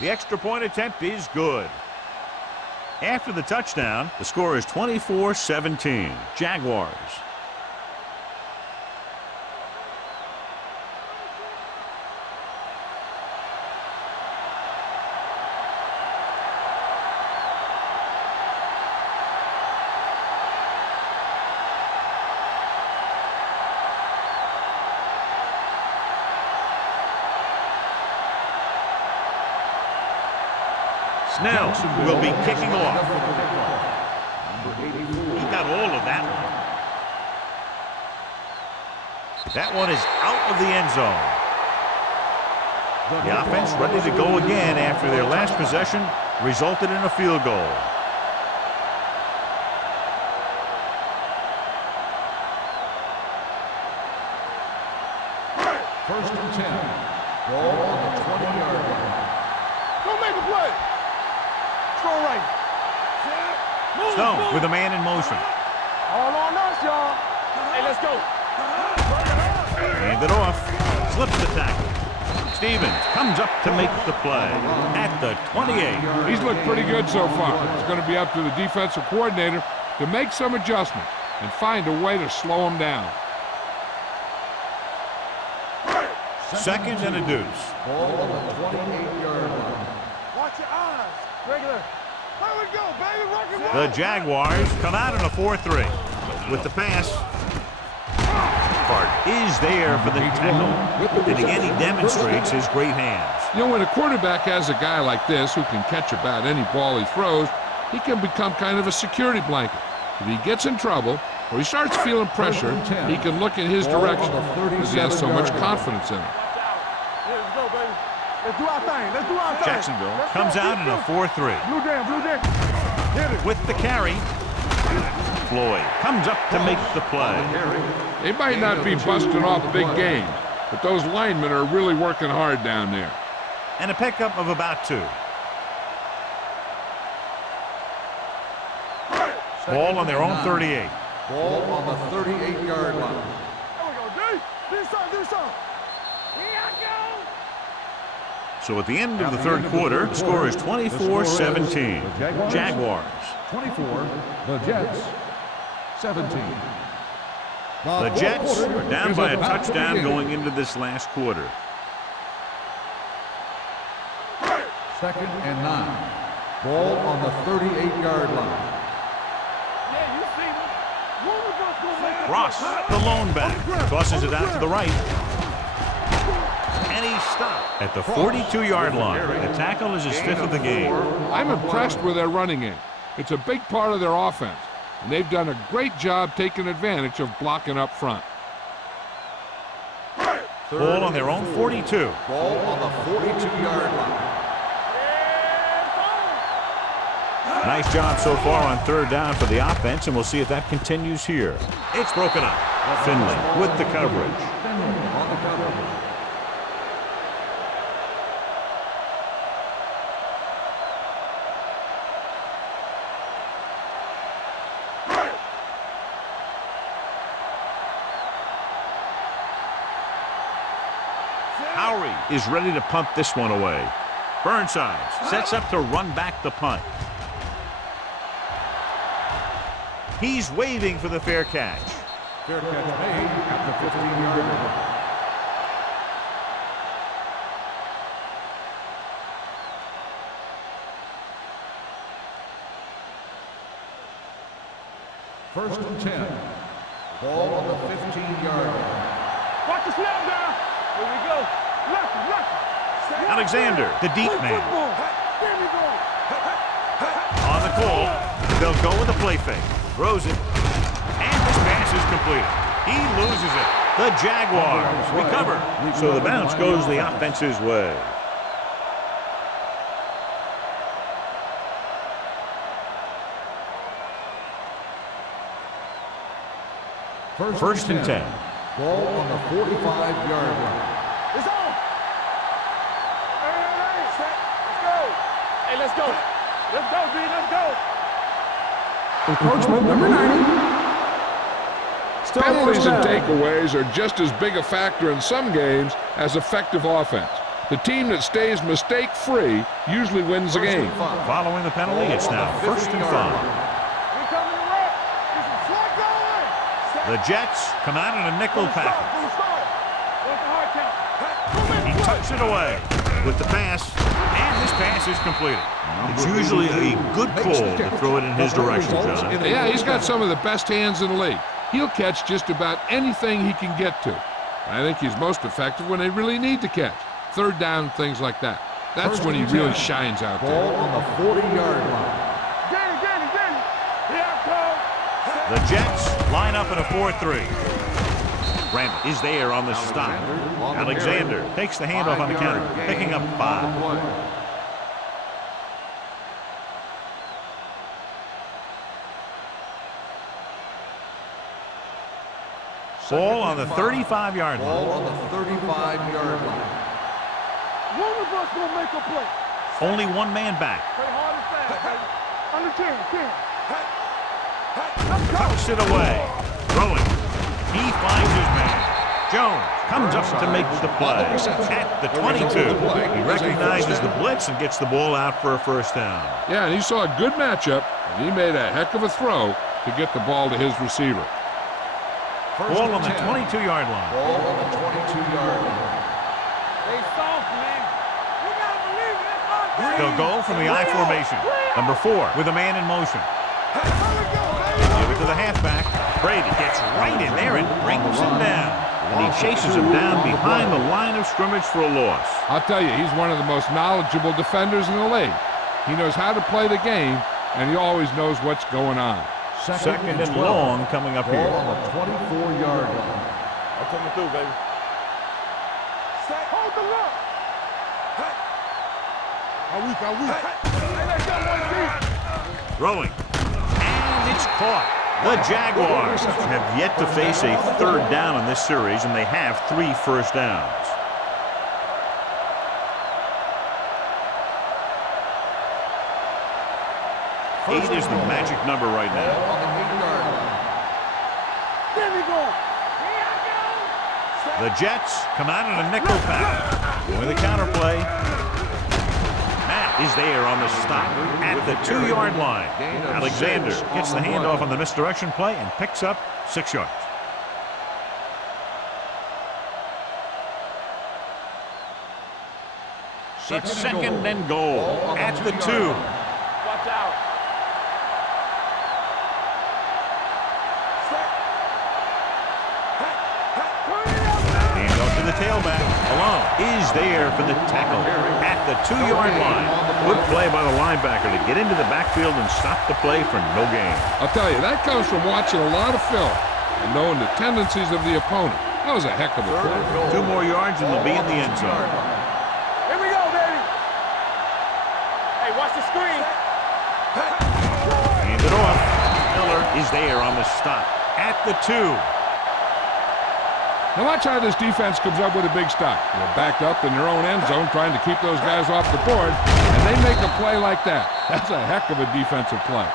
The extra point attempt is good. After the touchdown, the score is 24-17. Jaguars. Snell will be kicking off. He got all of that one. That one is out of the end zone. The offense ready to go again after their last possession resulted in a field goal. First and 10. Ball on the 20-yard line. Go make a play. Throw right. Stone with a man in motion. All on us, y'all. Hey, let's go. Hand it off. Slips the tackle. Stevens comes up to make the play at the 28. He's looked pretty good so far. It's going to be up to the defensive coordinator to make some adjustments and find a way to slow him down. Second and a deuce. Ball on the 28-yard line. Watch your eyes. Regular. There we go, baby. Rock and roll. The Jaguars come out in a 4-3 with the pass. Part is there for the tackle. And again, he demonstrates his great hands. You know, when a quarterback has a guy like this who can catch about any ball he throws, he can become kind of a security blanket. If he gets in trouble or he starts feeling pressure, he can look in his direction because he has so much confidence in him. Let's go, baby. Let's do our thing. Let's do our thing. Jacksonville comes out in a 4-3. Blue jam, blue jam. Hit it. With the carry, Floyd comes up to make the play. They might not be busting off big game, but those linemen are really working hard down there. And a pickup of about 2. Ball on their own 38. Ball on the 38-yard line. There we go, D. Do something, do something. Here I go. So at the end of the third quarter, the score is 24-17. Jaguars. 24, the Jets, 17. The Jets are down by a touchdown going into this last quarter. Second and 9. Ball on the 38-yard line. Yeah, you see me. When we gonna make it? Ross, the lone back, tosses it out to the right. And he's stopped at the 42-yard line. The tackle is his 5th of the game. I'm impressed with their running game. It's a big part of their offense, and they've done a great job taking advantage of blocking up front. Ball on their own 42. Ball on the 42-yard line. Nice job so far on third down for the offense, and we'll see if that continues here. It's broken up. Finley with the coverage. On the cover. Howery is ready to punt this one away. Burnside sets up to run back the punt. He's waving for the fair catch. Fair catch made at the 15-yard line. First and 10. Ball on the 15-yard line. Watch the snap down. Here we go. Left, left. Alexander, the deep man. There we go. On the call, they'll go with a play fake. Throws it. And this pass is completed. He loses it. The Jaguars recover. So the bounce goes the offense's way. First and 10. Ball on the 45-yard line. It's on. Hey, set. Let's go. Hey, let's go. Let's go, D. Let's go. Encroachment number 90. Still Penalties and first down. takeaways are just as big a factor in some games as effective offense. The team that stays mistake-free usually wins the game. Following the penalty, it's now first and 5. We coming to work. This is flat going. The Jets come out in a nickel package. What's the hard count? He tucks it away with the pass, and this pass is completed. It's usually a good call to throw it in his direction, John. Yeah, he's got some of the best hands in the league. He'll catch just about anything he can get to. I think he's most effective when they really need to catch. Third down, things like that. That's when he really shines out there. Ball on the 40-yard line. Danny. Here I come. The Jets line up in a 4-3. Brent is there on the stop. Alexander takes the handoff on the counter, picking up 5. Ball on the 35-yard line. Ball on the 35-yard line. One of us gonna make a play. Only one man back. Play hard and fast, baby. Under 10. Tucks it away. Throwing. He finds his man. Jones comes up to make the play. At the 22. He recognizes the blitz and gets the ball out for a first down. Yeah, and he saw a good matchup, and he made a heck of a throw to get the ball to his receiver. Ball on the 22-yard line. Ball on the 22-yard line. They soft, man. You gotta believe it. They'll go from the I formation. Number 4 with a man in motion. Give it to the halfback. Brady gets right in there and brings him down. And he chases him down behind the line of scrimmage for a loss. I'll tell you, he's one of the most knowledgeable defenders in the league. He knows how to play the game, and he always knows what's going on. Second and long coming up here. Ball on the 24-yard line. I'm coming through, baby. Hold the look. Are we? Hey, let's go, one, Throwing. And it's caught. The Jaguars have yet to face a third down in this series, and they have 3 first downs. Eight is the magic number right Ball now. on the 8-yard line. There we go. The Jets come out in a nickel pack with a counter play. Matt is there on the stop at the 2-yard line. Alexander gets the handoff on the misdirection play and picks up 6 yards. It's second and goal at the 2. Watch out. Handoff to the tailback. Malone is there for the tackle at the 2-yard line. Good play by the linebacker to get into the backfield and stop the play for no gain. I'll tell you, that comes from watching a lot of film and knowing the tendencies of the opponent. That was a heck of a play. 2 more yards and they'll be in the end zone. Here we go, baby. Hey, watch the screen. Hand it off. Miller is there on the stop at the 2. Now watch how this defense comes up with a big stop. They're backed up in their own end zone trying to keep those guys off the board, and they make a play like that. That's a heck of a defensive play.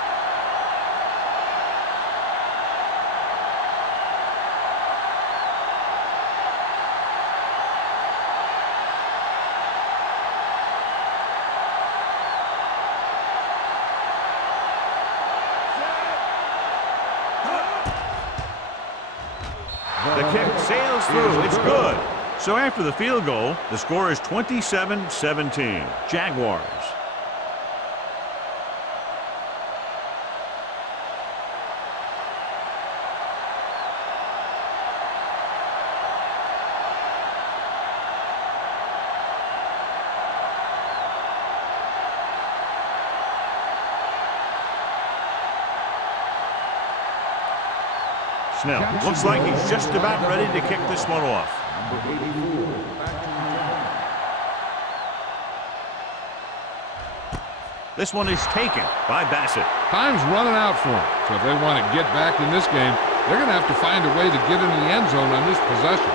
The kick sails through. It's good. So after the field goal, the score is 27-17. Jaguars. Snell looks like he's just about ready to kick this one off. Number 84, back to return. This one is taken by Bassett. Time's running out for them. So if they want to get back in this game, they're going to have to find a way to get into the end zone on this possession.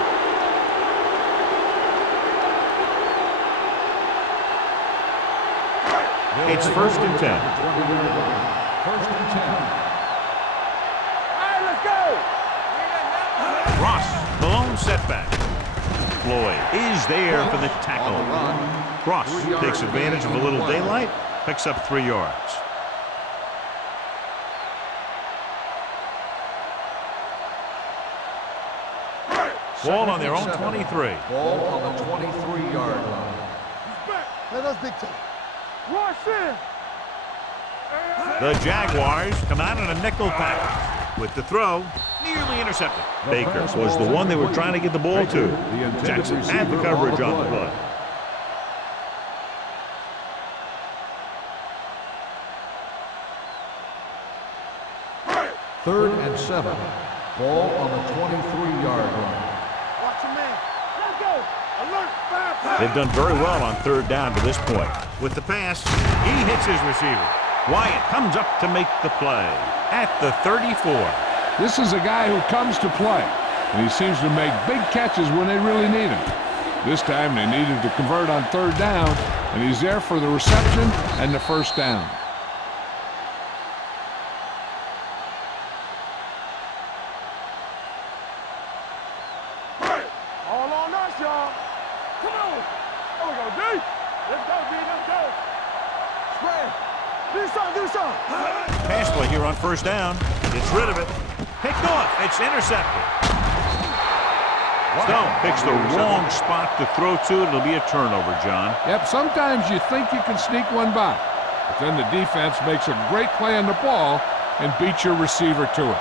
It's 1st and 10. 1st and 10. Ross, Malone setback. Floyd is there for the tackle. Cross takes advantage of a little daylight, picks up 3 yards. Ball on their own 23. Ball on the 23-yard line. Let us dictate. Rush in. The Jaguars come out in a nickel package. With the throw, nearly intercepted. Baker was the one they were trying to get the ball to. Jackson had the coverage on the play. 3rd and 7. Ball on the 23-yard line. Watch your man. Let's go. Alert. Fire. They've done very well on 3rd down to this point. With the pass, he hits his receiver. Wyatt comes up to make the play at the 34. This is a guy who comes to play, and he seems to make big catches when they really need him. This time they needed to convert on 3rd down, and he's there for the reception and the 1st down. All on us, y'all. Come on. There we go, D. Let's go, D. Let's go. Spread. Do something. Pass play here on 1st down. Gets rid of it. Picked off. It's intercepted. Stone picks the wrong spot to throw to. It'll be a turnover, John. Yep, sometimes you think you can sneak one by, but then the defense makes a great play on the ball and beats your receiver to it.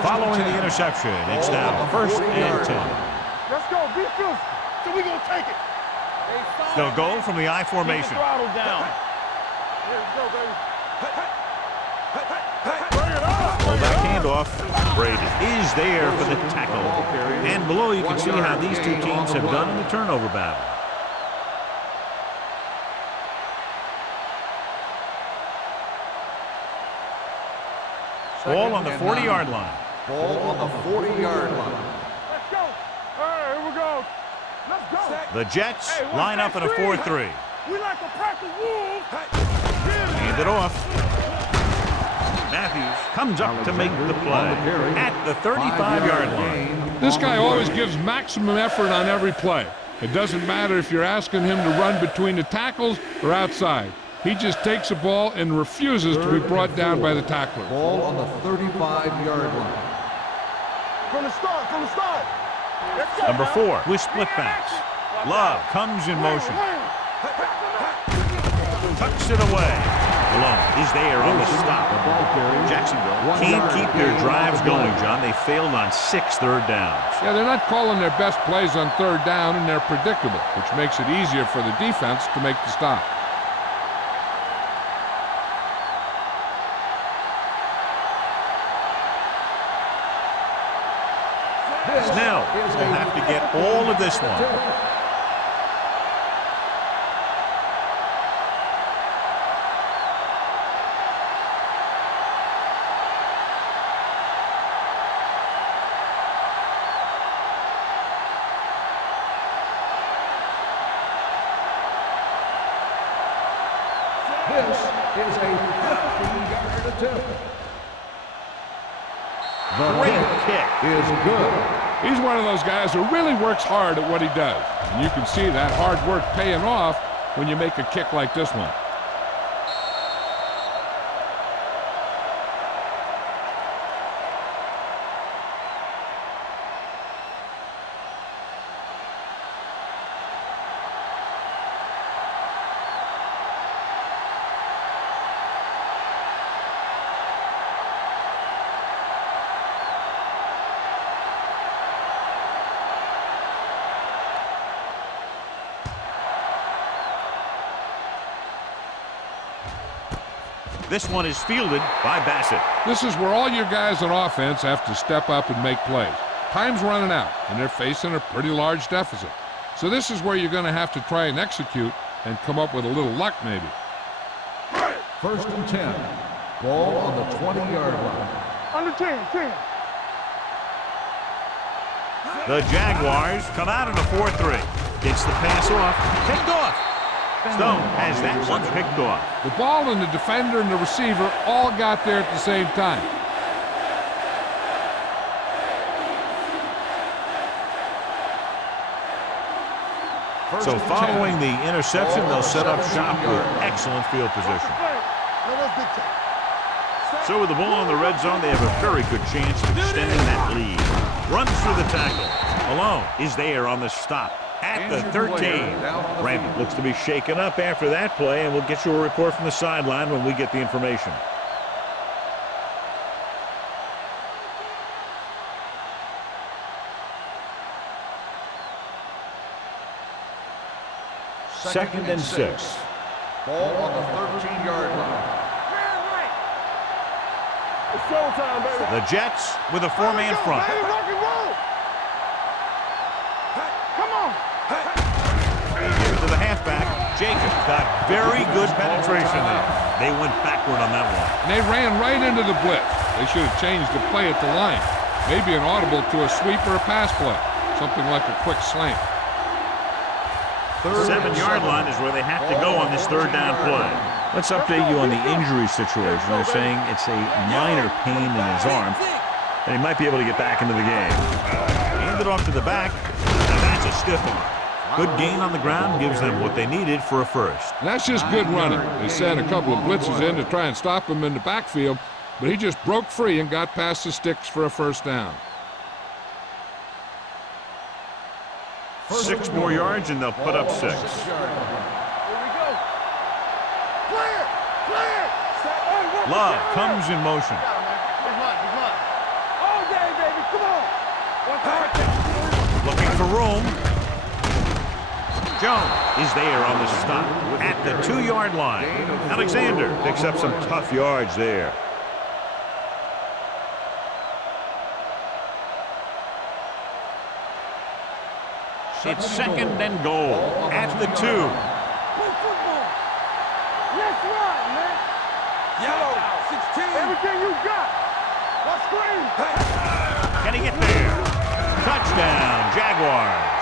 Following the interception, it's now 1st and 10. Let's go. Be physical. So we going to take it. They'll go from the I formation. Throttle down. Let's go, baby. Bring it up. Fullback handoff. Brady is there for the tackle. And below you can see how these two teams have done in the turnover battle. Ball on the 40-yard line. Ball on the 40-yard line. Let's go. All right, here we go. Let's go. The Jets line up in a 4-3. We like to practice wolves. Hand it off. Matthews comes up to make the play at the 35-yard line. This guy always gives maximum effort on every play. It doesn't matter if you're asking him to run between the tackles or outside. He just takes the ball and refuses to be brought down by the tackler. Ball on the 35-yard line. From the start. Let's go. Number 4 with split backs. Love comes in motion. Tucks it away. Malone is there on the stop. Jacksonville can't keep their drives going, John. They failed on 6 third downs. Yeah, they're not calling their best plays on 3rd down, and they're predictable, which makes it easier for the defense to make the stop. Snell will have to get all of this one. This is a 15-yard attempt. The Great kick. is good. He's one of those guys who really works hard at what he does. And you can see that hard work paying off when you make a kick like this one. This one is fielded by Bassett. This is where all your guys on offense have to step up and make plays. Time's running out, and they're facing a pretty large deficit. So this is where you're going to have to try and execute and come up with a little luck maybe. 1st and 10. Ball on the 20-yard line. Under 10. The Jaguars come out in a 4-3. Gets the pass off. Picked off. Stone has that one picked off. The ball and the defender and the receiver all got there at the same time. So following the interception, they'll set up shop with excellent field position. So with the ball in the red zone, they have a very good chance of extending that lead. Runs through the tackle. Malone is there on the stop at the 13. Randy looks to be shaken up after that play, and we'll get you a report from the sideline when we get the information. Second and 6. Ball on the 13-yard line. It's showtime, baby. The Jets with a four-man front. Baby, rock and roll. Come on. Give it to the halfback. Jacobs got very good penetration there. They went backward on that one. And they ran right into the blitz. They should have changed the play at the line. Maybe an audible to a sweep or a pass play. Something like a quick slant. 7-yard line is where they have to go on this third down play. Let's update you on the injury situation. They're saying it's a minor pain in his arm, and he might be able to get back into the game. Hand it off to the back, and that's a stiff one. Good gain on the ground gives them what they needed for a first. And that's just good running. They sent a couple of blitzes in to try and stop him in the backfield, but he just broke free and got past the sticks for a first down. 6 more yards, and they'll put up 6. Here we go. Clear. Clear. Love comes in motion. He's mine. All day, baby. Come on. Looking for room. Jones is there on the stop at the 2-yard line. Alexander picks up some tough yards there. It's 2nd and goal at the 2. Let's run, man. Yellow, 16. Everything you got. Let's scream. Can he get there? Touchdown, Jaguars.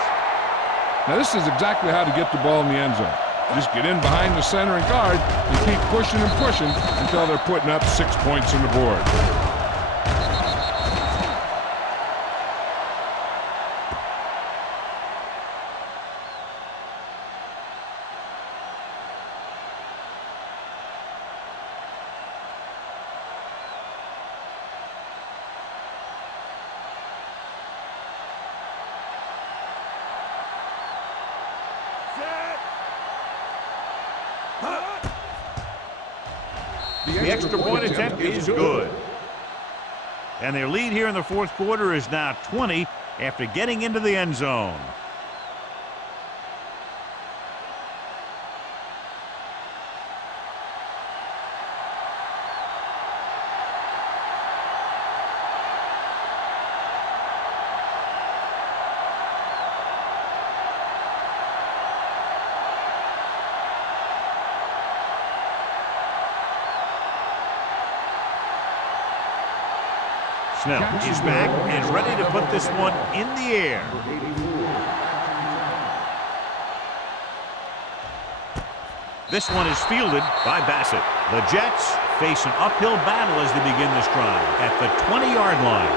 Now this is exactly how to get the ball in the end zone. Just get in behind the center and guard and keep pushing and pushing until they're putting up 6 points on the board. The extra point attempt is good. And their lead here in the 4th quarter is now 20 after getting into the end zone. Snell is back and ready to put this one in the air. This one is fielded by Bassett. The Jets face an uphill battle as they begin this drive at the 20-yard line.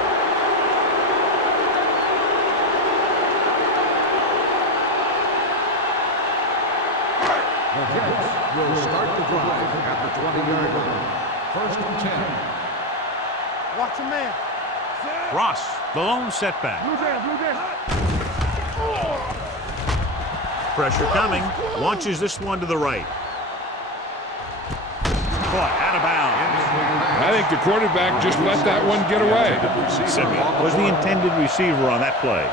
The Jets will start the drive at the 20-yard line. 1st and 10. Watch your man. Ross, the lone setback. Blue jam. Pressure coming. Launches this one to the right. Caught out of bounds. I think the quarterback just let that one get away. Simeon was the intended receiver on that play.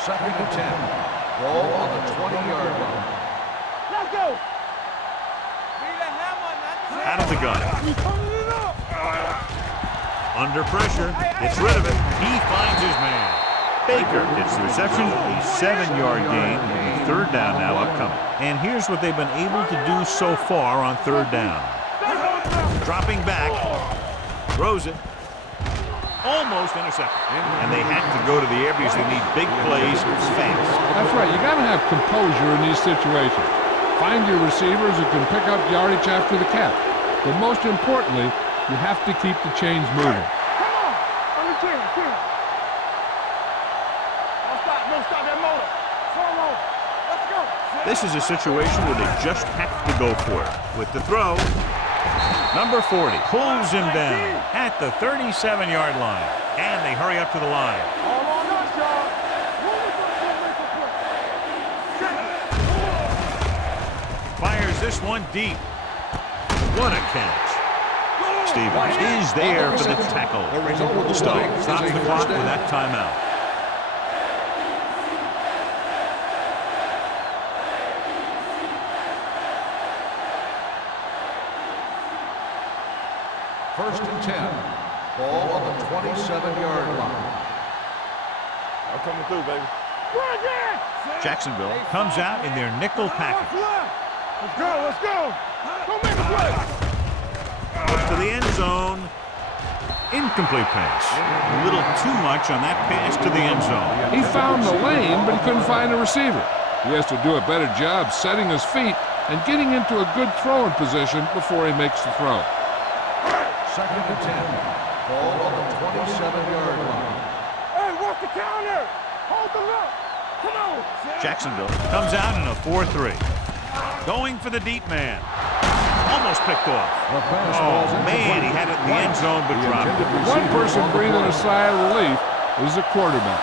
Second and 10. Ball on the 20-yard line. Let's go. Out of the gun. Under pressure. Gets rid of it. He finds his man. Baker gets the reception. A 7-yard gain. 3rd down now upcoming. And here's what they've been able to do so far on 3rd down. Dropping back. Throws it. Almost intercepted. And they have to go to the air because they need big plays fast. That's right. You got to have composure in these situations. Find your receivers who can pick up yardage after the catch. But most importantly, you have to keep the chains moving. Come on. On the chin. Don't stop that motor. Forward. Let's go. This is a situation where they just have to go for it. With the throw, number 40 pulls him down at the 37-yard line. And they hurry up to the line. All on us, y'all. Fires this one deep. What a catch. Stevens is there for the tackle. Stone stops the clock with that timeout. First and 10. Ball on the 27-yard line. I'm coming through, baby. Jacksonville comes out in their nickel package. Let's go, let's go. Go make a play. Push to the end zone. Incomplete pass. A little too much on that pass to the end zone. He found the lane, but he couldn't find a receiver. He has to do a better job setting his feet and getting into a good throwing position before he makes the throw. Second and 10. Ball on the 27-yard line. Hey, what's the counter? Hold the look. Come on. Jacksonville comes out in a 4-3. Going for the deep man. Almost picked off. Oh, man, he had it in the end zone, but dropped it. One person breathing a sigh of relief is the quarterback.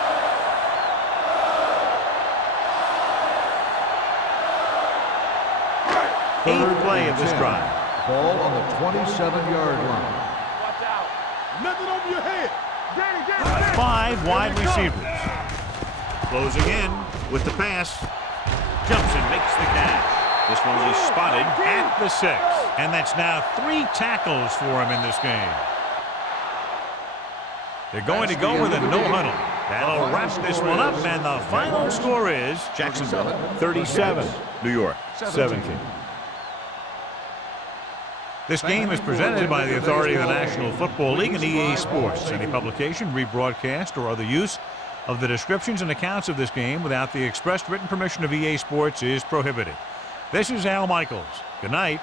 Eighth play of this drive. Ball on the 27-yard line. Watch out. Nothing over your head. Danny. 5 wide receivers. Closing in with the pass. Jumps and makes the catch. This one was spotted at the 6. And that's now 3 tackles for him in this game. They're going to go with a no huddle. That'll wrap this one up, and the final score is Jacksonville 37, New York 17. This game is presented by the authority of the National Football League and EA Sports. Any publication, rebroadcast, or other use of the descriptions and accounts of this game without the expressed written permission of EA Sports is prohibited. This is Al Michaels. Good night.